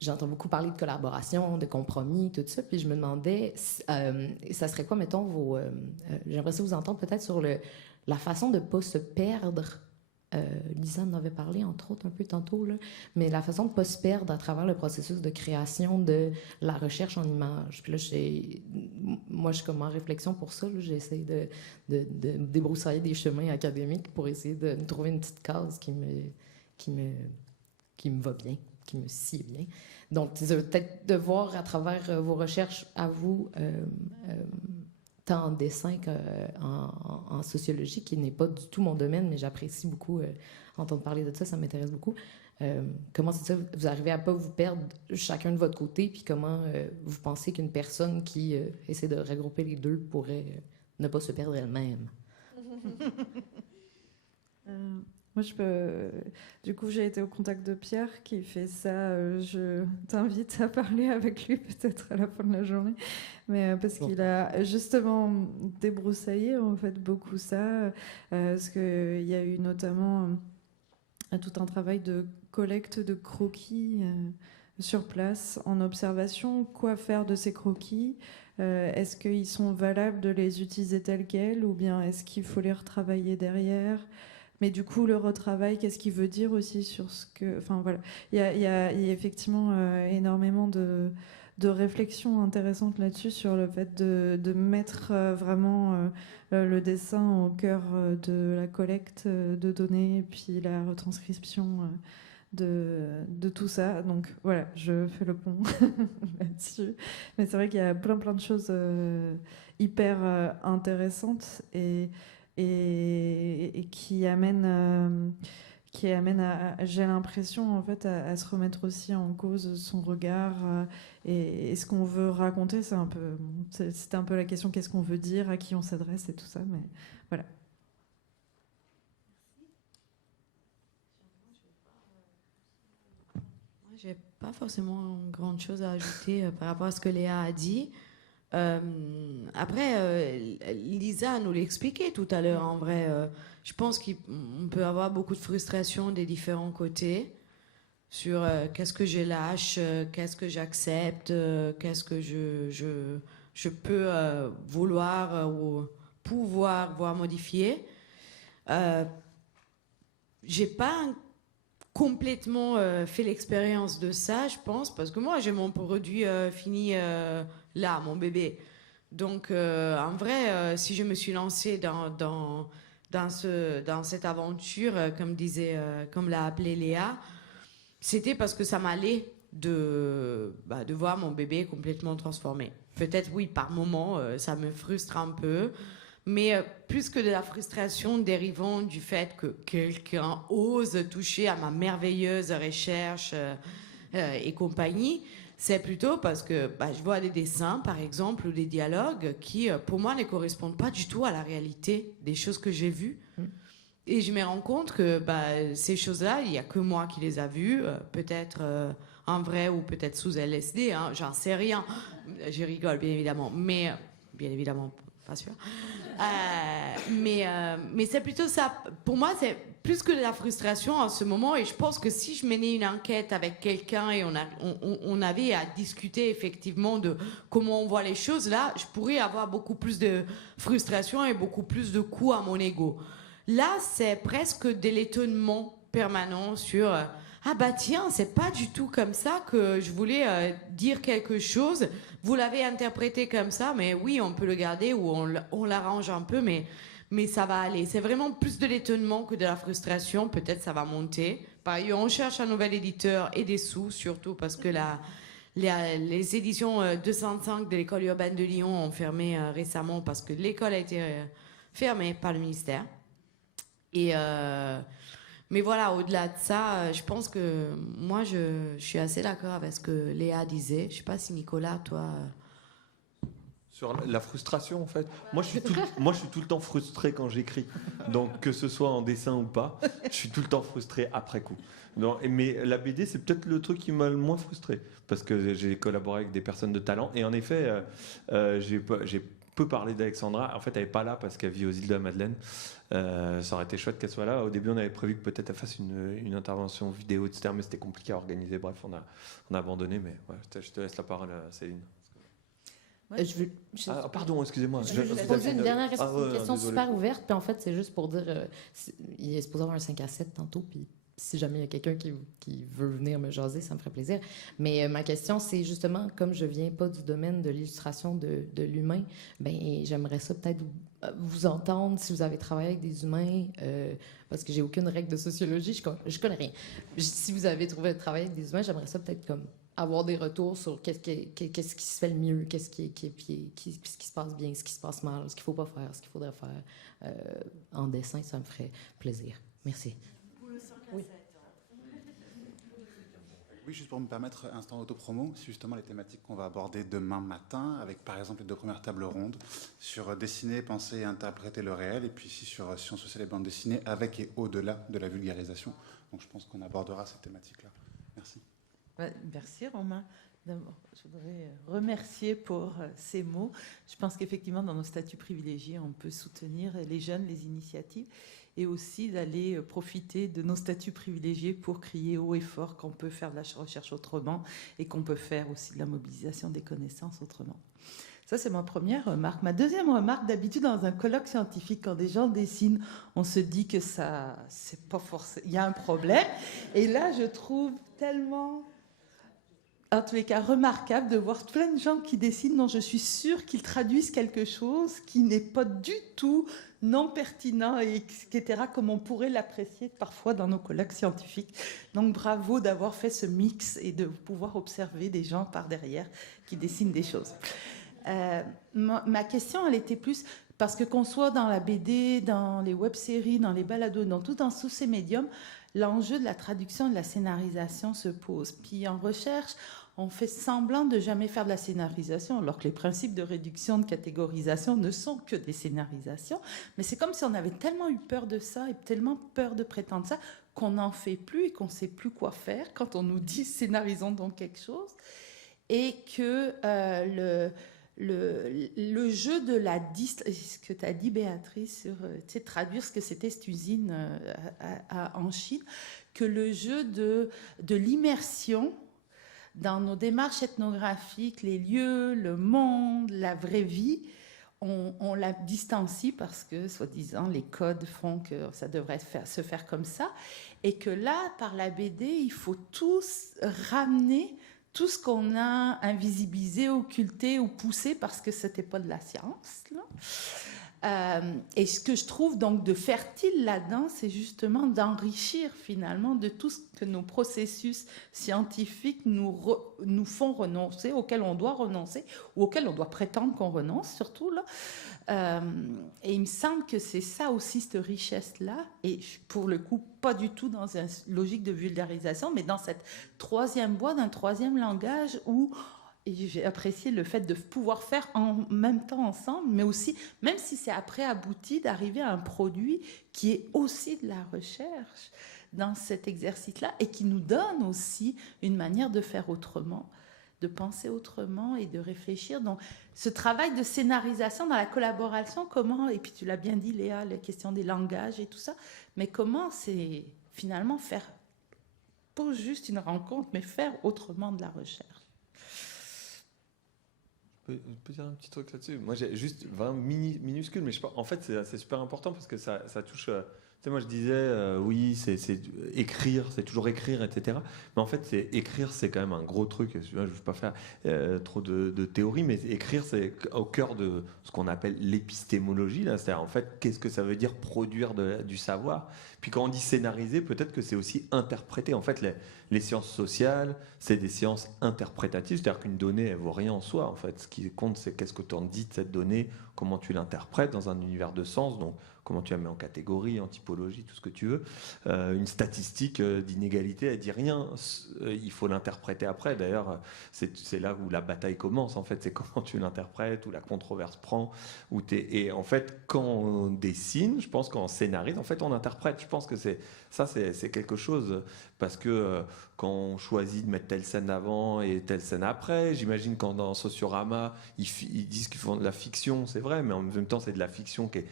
J'entends beaucoup parler de collaboration, de compromis, tout ça, puis je me demandais, ça serait quoi, mettons, j'aimerais ça vous entendre peut-être sur la façon de ne pas se perdre. Lisa en avait parlé, entre autres, un peu tantôt, là, mais la façon de ne pas se perdre à travers le processus de création de la recherche en images. Puis là, moi, je suis comme en réflexion pour ça. J'essaie de débroussailler des chemins académiques pour essayer de trouver une petite case qui me va bien, qui me sied bien. Donc, peut-être de voir à travers vos recherches à vous, tant en dessin qu'en sociologie, qui n'est pas du tout mon domaine, mais j'apprécie beaucoup entendre parler de ça, ça m'intéresse beaucoup. Comment c'est ça, vous arrivez à pas vous perdre chacun de votre côté, puis comment vous pensez qu'une personne qui essaie de regrouper les deux pourrait ne pas se perdre elle-même? Moi, du coup, j'ai été au contact de Pierre qui fait ça. Je t'invite à parler avec lui peut-être à la fin de la journée, mais parce qu'il a justement débroussaillé en fait beaucoup ça, parce qu'il y a eu notamment tout un travail de collecte de croquis sur place en observation. Quoi faire de ces croquis? Est-ce qu'ils sont valables de les utiliser tels quels, ou bien est-ce qu'il faut les retravailler derrière? Mais du coup, le retravail, qu'est-ce qu'il veut dire aussi sur ce que... Enfin, voilà. Il y a effectivement énormément de réflexions intéressantes là-dessus, sur le fait de mettre vraiment le dessin au cœur de la collecte de données, et puis la retranscription de tout ça. Donc, voilà, je fais le pont là-dessus. Mais c'est vrai qu'il y a plein de choses hyper intéressantes et qui amène à, j'ai l'impression en fait, à se remettre aussi en cause son regard et ce qu'on veut raconter. C'est un peu la question, qu'est-ce qu'on veut dire, à qui on s'adresse et tout ça, mais voilà. J'ai pas forcément grande chose à ajouter par rapport à ce que Léa a dit. Après, Lisa nous l'expliquait tout à l'heure. En vrai, je pense qu'on peut avoir beaucoup de frustration des différents côtés sur qu'est-ce que je lâche, qu'est-ce que j'accepte, qu'est-ce que je peux vouloir ou pouvoir voir modifier. J'ai pas complètement fait l'expérience de ça, je pense, parce que moi j'ai mon produit fini là, mon bébé. Donc en vrai, si je me suis lancée dans cette aventure, comme l'a appelé Léa, c'était parce que ça m'allait de voir mon bébé complètement transformé. Peut-être oui, par moments, ça me frustre un peu. Mais plus que de la frustration dérivant du fait que quelqu'un ose toucher à ma merveilleuse recherche et compagnie, c'est plutôt parce que je vois des dessins, par exemple, ou des dialogues qui, pour moi, ne correspondent pas du tout à la réalité des choses que j'ai vues. Et je me rends compte que ces choses-là, il n'y a que moi qui les a vues, peut-être en vrai ou peut-être sous LSD, hein, j'en sais rien. Je rigole, bien évidemment, mais bien évidemment, pas sûr. Mais c'est plutôt ça. Pour moi, c'est plus que de la frustration en ce moment. Et je pense que si je menais une enquête avec quelqu'un et on avait à discuter effectivement de comment on voit les choses, là, je pourrais avoir beaucoup plus de frustration et beaucoup plus de coups à mon ego. Là, c'est presque de l'étonnement permanent sur ah bah tiens, c'est pas du tout comme ça que je voulais dire quelque chose. Vous l'avez interprété comme ça, mais oui, on peut le garder ou on l'arrange un peu, mais ça va aller. C'est vraiment plus de l'étonnement que de la frustration. Peut-être ça va monter. Par ailleurs, on cherche un nouvel éditeur et des sous, surtout parce que les éditions 205 de l'école urbaine de Lyon ont fermé récemment parce que l'école a été fermée par le ministère. Mais voilà, au-delà de ça, je pense que moi, je suis assez d'accord avec ce que Léa disait. Je ne sais pas si Nicolas, toi... Sur la frustration, en fait. Moi, je suis tout le temps frustré quand j'écris. Donc, que ce soit en dessin ou pas, je suis tout le temps frustré après coup. Non, mais la BD, c'est peut-être le truc qui m'a le moins frustré. Parce que j'ai collaboré avec des personnes de talent. Et en effet, j'ai peu parlé d'Alexandra. En fait, elle n'est pas là parce qu'elle vit aux îles de la Madeleine. Ça aurait été chouette qu'elle soit là. Au début, on avait prévu que peut-être elle fasse une intervention vidéo, etc. Mais c'était compliqué à organiser. Bref, on a abandonné. Mais ouais, je te laisse la parole, Céline. Pardon, excusez-moi. Je vais poser une dernière question désolé. super ouverte. Puis en fait, c'est juste pour dire il est supposé avoir un 5 à 7 tantôt. Puis si jamais il y a quelqu'un qui veut venir me jaser, ça me ferait plaisir. Mais ma question, c'est justement, comme je viens pas du domaine de l'illustration de l'humain, ben j'aimerais ça peut-être vous entendre si vous avez travaillé avec des humains, parce que j'ai aucune règle de sociologie, je connais rien. Si vous avez travaillé avec des humains, j'aimerais ça peut-être comme avoir des retours sur qu'est-ce qui se fait le mieux, ce qui se passe bien, ce qui se passe mal, ce qu'il ne faut pas faire, ce qu'il faudrait faire. En dessin, ça me ferait plaisir. Merci. Oui. Oui, juste pour me permettre un instant autopromo, c'est justement les thématiques qu'on va aborder demain matin, avec par exemple les 2 premières tables rondes sur dessiner, penser et interpréter le réel, et puis ici sur sciences sociales et bande dessinée, avec et au-delà de la vulgarisation. Donc je pense qu'on abordera cette thématique-là. Merci. Merci Romain. D'abord, je voudrais remercier pour ces mots. Je pense qu'effectivement, dans nos statuts privilégiés, on peut soutenir les jeunes, les initiatives, et aussi d'aller profiter de nos statuts privilégiés pour crier haut et fort qu'on peut faire de la recherche autrement et qu'on peut faire aussi de la mobilisation des connaissances autrement. Ça, c'est ma première remarque. Ma deuxième remarque, d'habitude, dans un colloque scientifique, quand des gens dessinent, on se dit que ça, c'est pas forcément... Il y a un problème. Et là, je trouve tellement... En tous les cas, remarquable de voir plein de gens qui dessinent dont je suis sûre qu'ils traduisent quelque chose qui n'est pas du tout non pertinent, etc., comme on pourrait l'apprécier parfois dans nos colloques scientifiques. Donc bravo d'avoir fait ce mix et de pouvoir observer des gens par derrière qui dessinent des choses. Ma question, elle était plus... Parce que qu'on soit dans la BD, dans les web-séries, dans les balados, dans tous ces médiums, l'enjeu de la traduction et de la scénarisation se pose. Puis en recherche, on fait semblant de jamais faire de la scénarisation, alors que les principes de réduction, de catégorisation ne sont que des scénarisations. Mais c'est comme si on avait tellement eu peur de ça et tellement peur de prétendre ça qu'on n'en fait plus et qu'on ne sait plus quoi faire quand on nous dit scénarisons donc quelque chose. Et que le jeu de la ce que tu as dit Béatrice sur traduire ce que c'était cette usine en Chine, que le jeu de l'immersion dans nos démarches ethnographiques, les lieux, le monde, la vraie vie, on la distancie parce que, soi-disant, les codes font que ça devrait se faire comme ça, et que là, par la BD, il faut tous ramener tout ce qu'on a invisibilisé, occulté ou poussé parce que c'était pas de la science, là. Et ce que je trouve donc de fertile là-dedans, c'est justement d'enrichir finalement de tout ce que nos processus scientifiques nous font renoncer, auxquels on doit renoncer, ou auxquels on doit prétendre qu'on renonce surtout, là. Et il me semble que c'est ça aussi, cette richesse-là, et pour le coup, pas du tout dans une logique de vulgarisation, mais dans cette troisième voie, d'un troisième langage où... Et j'ai apprécié le fait de pouvoir faire en même temps ensemble, mais aussi, même si c'est après abouti, d'arriver à un produit qui est aussi de la recherche dans cet exercice-là et qui nous donne aussi une manière de faire autrement, de penser autrement et de réfléchir. Donc, ce travail de scénarisation dans la collaboration, comment, et puis tu l'as bien dit Léa, la question des langages et tout ça, mais comment c'est finalement faire, pas juste une rencontre, mais faire autrement de la recherche. Je peux dire un petit truc là-dessus. Moi, j'ai juste 20 minuscules, mais je pense, en fait, c'est super important parce que ça touche sais, moi je disais, oui, c'est écrire, c'est toujours écrire, etc. Mais en fait, écrire, c'est quand même un gros truc. Je ne veux pas faire trop de théorie, mais écrire, c'est au cœur de ce qu'on appelle l'épistémologie. C'est-à-dire, en fait, qu'est-ce que ça veut dire produire du savoir? Puis quand on dit scénariser, peut-être que c'est aussi interpréter. En fait, les sciences sociales, c'est des sciences interprétatives. C'est-à-dire qu'une donnée, elle ne vaut rien en soi. En fait, ce qui compte, c'est qu'est-ce que tu en dis de cette donnée, comment tu l'interprètes dans un univers de sens. Donc, comment tu la mets en catégorie, en typologie, tout ce que tu veux. Une statistique d'inégalité, elle dit rien. Il faut l'interpréter après. D'ailleurs, c'est là où la bataille commence. En fait, c'est comment tu l'interprètes, où la controverse prend. Et en fait, quand on dessine, je pense qu'on scénarise, en fait, on interprète. Je pense que c'est quelque chose. Parce que quand on choisit de mettre telle scène avant et telle scène après, j'imagine quand dans Sociorama, ils disent qu'ils font de la fiction, c'est vrai, mais en même temps, c'est de la fiction qui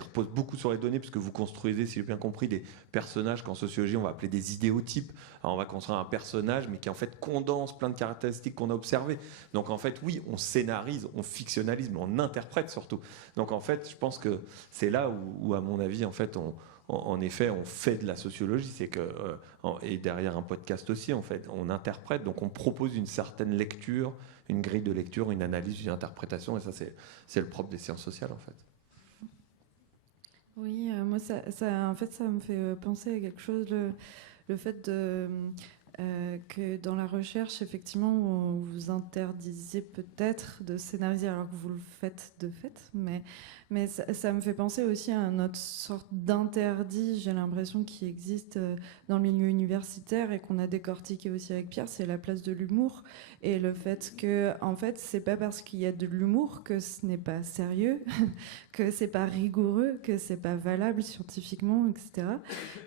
repose beaucoup sur les données, puisque vous construisez, si j'ai bien compris, des personnages qu'en sociologie, on va appeler des idéotypes. Alors, on va construire un personnage, mais qui en fait condense plein de caractéristiques qu'on a observées. Donc, en fait, oui, on scénarise, on fictionnalise, mais on interprète surtout. Donc, en fait, je pense que c'est là où à mon avis, en fait, en effet, on fait de la sociologie. C'est que, et derrière un podcast aussi, en fait, on interprète, donc on propose une certaine lecture, une grille de lecture, une analyse, une interprétation, et ça, c'est le propre des sciences sociales, en fait. Oui, moi, en fait, ça me fait penser à quelque chose, le fait que dans la recherche, effectivement, vous interdisez peut-être de scénariser alors que vous le faites de fait, mais ça me fait penser aussi à une autre sorte d'interdit, j'ai l'impression, qui existe dans le milieu universitaire et qu'on a décortiqué aussi avec Pierre, c'est la place de l'humour et le fait que, en fait, c'est pas parce qu'il y a de l'humour que ce n'est pas sérieux, que c'est pas rigoureux, que c'est pas valable scientifiquement, etc.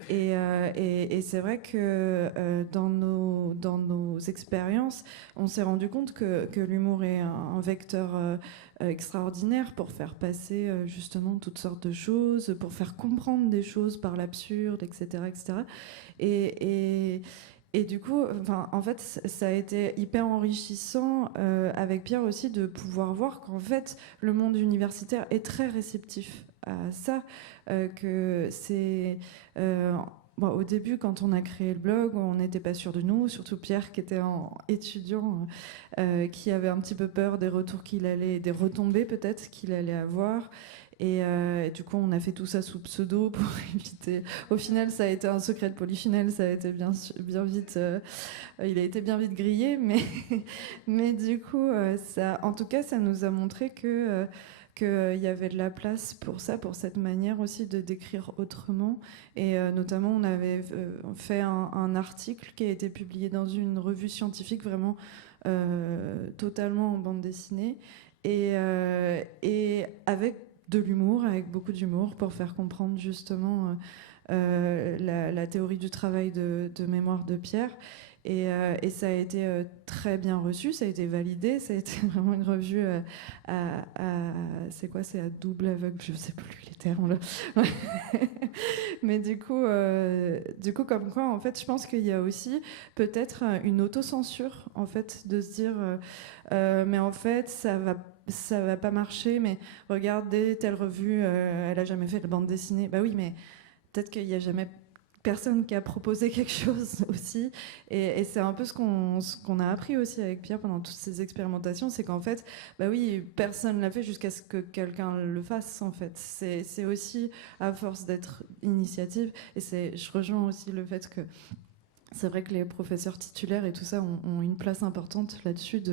Et c'est vrai que dans nos expériences, on s'est rendu compte que l'humour est un vecteur extraordinaire pour faire passer justement toutes sortes de choses, pour faire comprendre des choses par l'absurde, etc., etc. Et du coup, en fait, ça a été hyper enrichissant avec Pierre aussi de pouvoir voir qu'en fait, le monde universitaire est très réceptif à ça, que c'est... au début, quand on a créé le blog, on n'était pas sûr de nous, surtout Pierre qui était étudiant, qui avait un petit peu peur des retours des retombées peut-être qu'il allait avoir. Et du coup, on a fait tout ça sous pseudo pour éviter. Au final, ça a été un secret de Polychinelle, ça a été bien vite. Il a été bien vite grillé, mais du coup, en tout cas, ça nous a montré qu'il y avait de la place pour ça, pour cette manière aussi de décrire autrement. Et notamment, on avait fait un article qui a été publié dans une revue scientifique, vraiment totalement en bande dessinée, et avec de l'humour, avec beaucoup d'humour, pour faire comprendre justement la théorie du travail de mémoire de Pierre. Et ça a été très bien reçu, ça a été validé, ça a été vraiment une revue c'est quoi, c'est à double aveugle, je ne sais plus les termes là. Mais du coup, comme quoi, en fait, je pense qu'il y a aussi peut-être une autocensure, en fait, de se dire, mais en fait, ça va pas marcher, mais regardez, telle revue, elle a jamais fait de bande dessinée. Bah oui, mais peut-être qu'il y a jamais personne qui a proposé quelque chose aussi, et c'est un peu ce qu'on a appris aussi avec Pierre pendant toutes ces expérimentations, c'est qu'en fait, bah oui, personne l'a fait jusqu'à ce que quelqu'un le fasse, en fait. C'est aussi à force d'être initiative, et je rejoins aussi le fait que c'est vrai que les professeurs titulaires et tout ça ont une place importante là-dessus.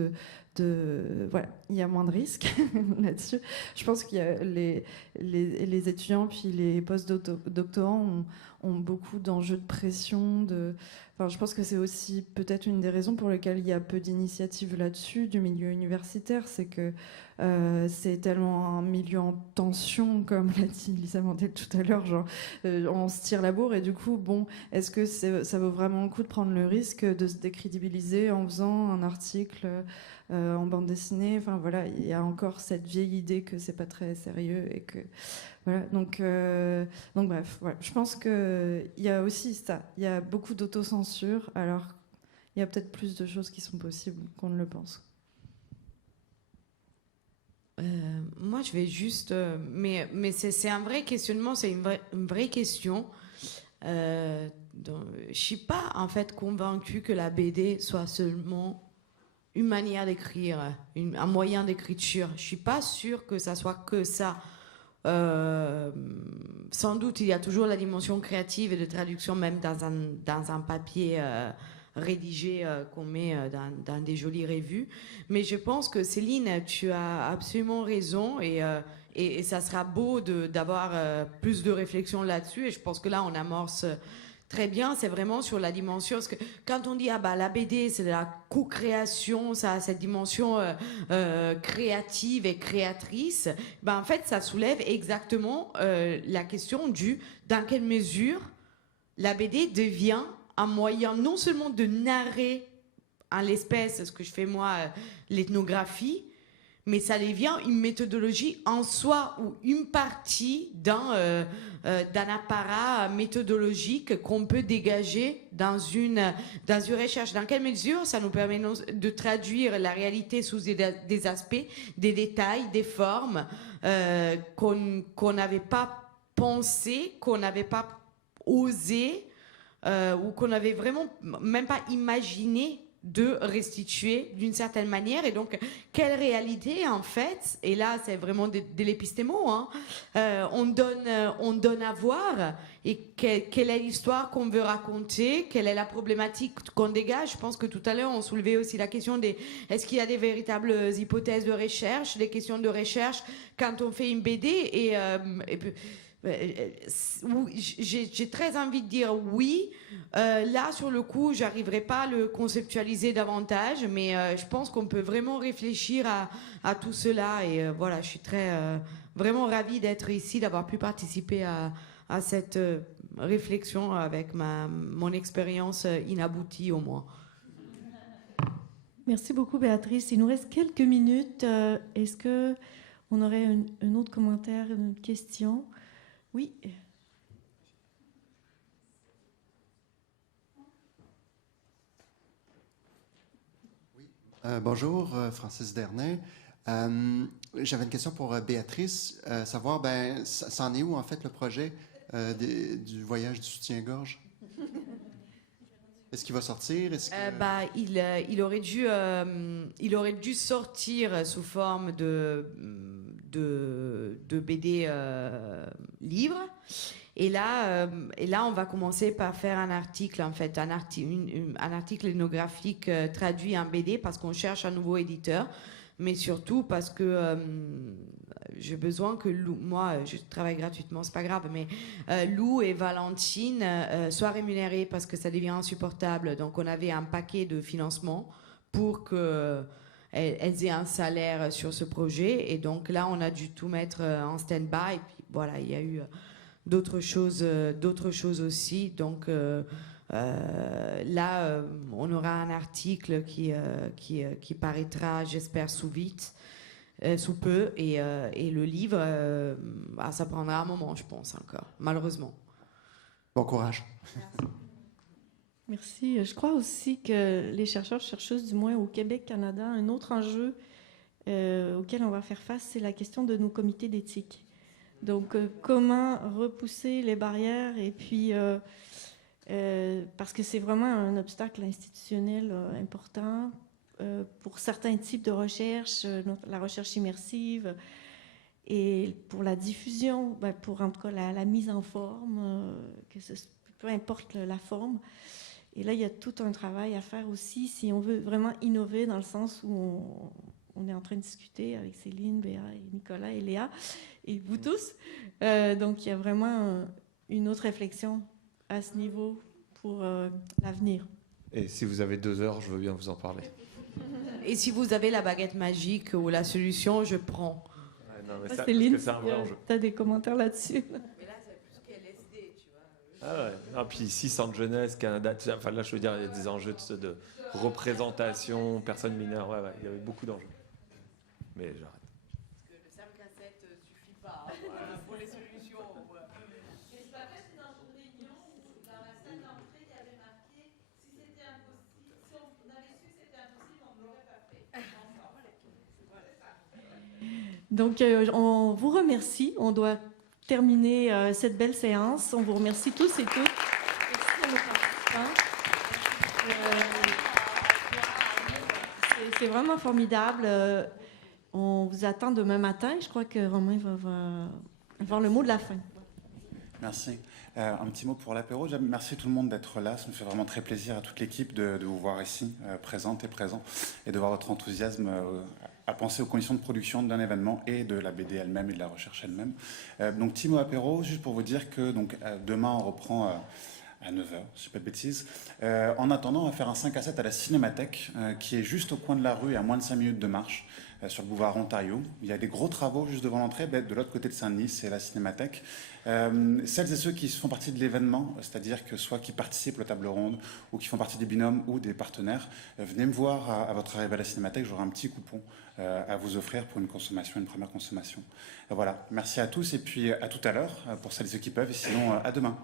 Voilà, il y a moins de risques là-dessus. Je pense qu'il y a les étudiants puis les post-doctorants ont beaucoup d'enjeux de pression. Je pense que c'est aussi peut-être une des raisons pour lesquelles il y a peu d'initiatives là-dessus du milieu universitaire, c'est que c'est tellement un milieu en tension, comme l'a dit Lisa Mandel tout à l'heure, genre on se tire la bourre, et du coup, bon, est-ce que ça vaut vraiment le coup de prendre le risque de se décrédibiliser en faisant un article en bande dessinée? Enfin voilà, il y a encore cette vieille idée que c'est pas très sérieux et que voilà. Donc bref, voilà. Je pense que il y a aussi ça. Il y a beaucoup d'autocensure, alors il y a peut-être plus de choses qui sont possibles qu'on ne le pense. Moi, je vais juste... mais c'est un vrai questionnement, c'est une vraie question. Je ne suis pas, en fait, convaincue que la BD soit seulement une manière d'écrire, un moyen d'écriture. Je ne suis pas sûre que ça soit que ça. Sans doute, il y a toujours la dimension créative et de traduction, même dans un papier rédigé qu'on met dans des jolies revues. Mais je pense que Céline, tu as absolument raison et ça sera beau d'avoir plus de réflexion là-dessus. Et je pense que là, on amorce très bien. C'est vraiment sur la dimension. Parce que quand on dit la BD, c'est de la co-création, ça a cette dimension créative et créatrice. En fait, ça soulève exactement la question dans quelle mesure la BD devient un moyen non seulement de narrer en l'espèce, ce que je fais moi, l'ethnographie, mais ça devient une méthodologie en soi ou une partie d'un apparat méthodologique qu'on peut dégager dans une recherche. Dans quelle mesure ça nous permet de traduire la réalité sous des aspects, des détails, des formes qu'on n'avait pas pensé, qu'on n'avait pas osé ou qu'on n'avait vraiment même pas imaginé de restituer d'une certaine manière. Et donc, quelle réalité, en fait, et là, c'est vraiment de l'épistémo, hein, on donne à voir, et quelle est l'histoire qu'on veut raconter, quelle est la problématique qu'on dégage. Je pense que tout à l'heure, on soulevait aussi la question est-ce qu'il y a des véritables hypothèses de recherche, des questions de recherche quand on fait une BD, et j'ai très envie de dire oui. Là, sur le coup, j'arriverai pas à le conceptualiser davantage, mais je pense qu'on peut vraiment réfléchir à tout cela. Et voilà, je suis vraiment ravie d'être ici, d'avoir pu participer à cette réflexion avec mon expérience inaboutie au moins. Merci beaucoup, Béatrice. Il nous reste quelques minutes. Est-ce que on aurait un autre commentaire, une autre question? Oui. Bonjour, Francis Dernay. J'avais une question pour Béatrice. Savoir, ça en est où, en fait, le projet du voyage du soutien-gorge? Est-ce qu'il va sortir? Il aurait dû sortir sous forme de BD livre. Et là, on va commencer par faire un article, en fait, un article ethnographique traduit en BD, parce qu'on cherche un nouveau éditeur, mais surtout parce que j'ai besoin que Lou, moi, je travaille gratuitement, c'est pas grave, mais Lou et Valentine soient rémunérés, parce que ça devient insupportable. Donc, on avait un paquet de financement pour que elles aient un salaire sur ce projet. Et donc là, on a dû tout mettre en stand-by. Et puis voilà, il y a eu d'autres choses aussi. Donc là, on aura un article qui paraîtra, j'espère, sous peu. Et le livre, ça prendra un moment, je pense, encore, malheureusement. Bon courage. Merci. Je crois aussi que les chercheuses, du moins au Québec, Canada, un autre enjeu auquel on va faire face, c'est la question de nos comités d'éthique. Donc, comment repousser les barrières, et puis, parce que c'est vraiment un obstacle institutionnel important pour certains types de recherche, la recherche immersive, et pour la diffusion, pour en tout cas la mise en forme, peu importe la forme. Et là, il y a tout un travail à faire aussi si on veut vraiment innover, dans le sens où on est en train de discuter avec Céline, Béa, et Nicolas et Léa, et vous tous. Donc, il y a vraiment une autre réflexion à ce niveau pour l'avenir. Et si vous avez 2 heures, je veux bien vous en parler. Et si vous avez la baguette magique ou la solution, je prends. Non, mais Céline, c'est un vrai enjeu. Tu as des commentaires là-dessus? Ah ouais. Ah, puis ici, Centre Jeunesse, Canada, enfin là, je veux dire, il y a des enjeux de représentation, personnes mineures, ouais, il y avait beaucoup d'enjeux. Mais j'arrête. Parce que le 5 à 7 suffit pas pour les solutions. Et ce matin, j'étais dans une réunion où, dans la salle d'entrée, il y avait marqué si c'était impossible, si on avait su que c'était impossible, on ne l'aurait pas fait. Donc, on vous remercie. On doit terminer cette belle séance. On vous remercie tous et toutes. Merci à nos participants. C'est vraiment formidable. On vous attend demain matin. Je crois que Romain va avoir le mot de la fin. Merci. Un petit mot pour l'apéro. Merci tout le monde d'être là. Ça me fait vraiment très plaisir à toute l'équipe de vous voir ici, présente et présent, et de voir votre enthousiasme à penser aux conditions de production d'un événement et de la BD elle-même et de la recherche elle-même. Donc, petit mot apéro, juste pour vous dire que demain, on reprend à 9h, si je ne dis pas de bêtises. En attendant, on va faire un 5 à 7 à la Cinémathèque, qui est juste au coin de la rue, à moins de 5 minutes de marche, sur le boulevard Ontario. Il y a des gros travaux juste devant l'entrée. De l'autre côté de Saint-Denis, c'est la Cinémathèque. Celles et ceux qui font partie de l'événement, c'est-à-dire que soit qui participent aux tables rondes, ou qui font partie des binômes ou des partenaires, venez me voir à votre arrivée à la Cinémathèque. J'aurai un petit coupon à vous offrir pour une première consommation. Voilà, merci à tous et puis à tout à l'heure pour celles et ceux qui peuvent, et sinon à demain.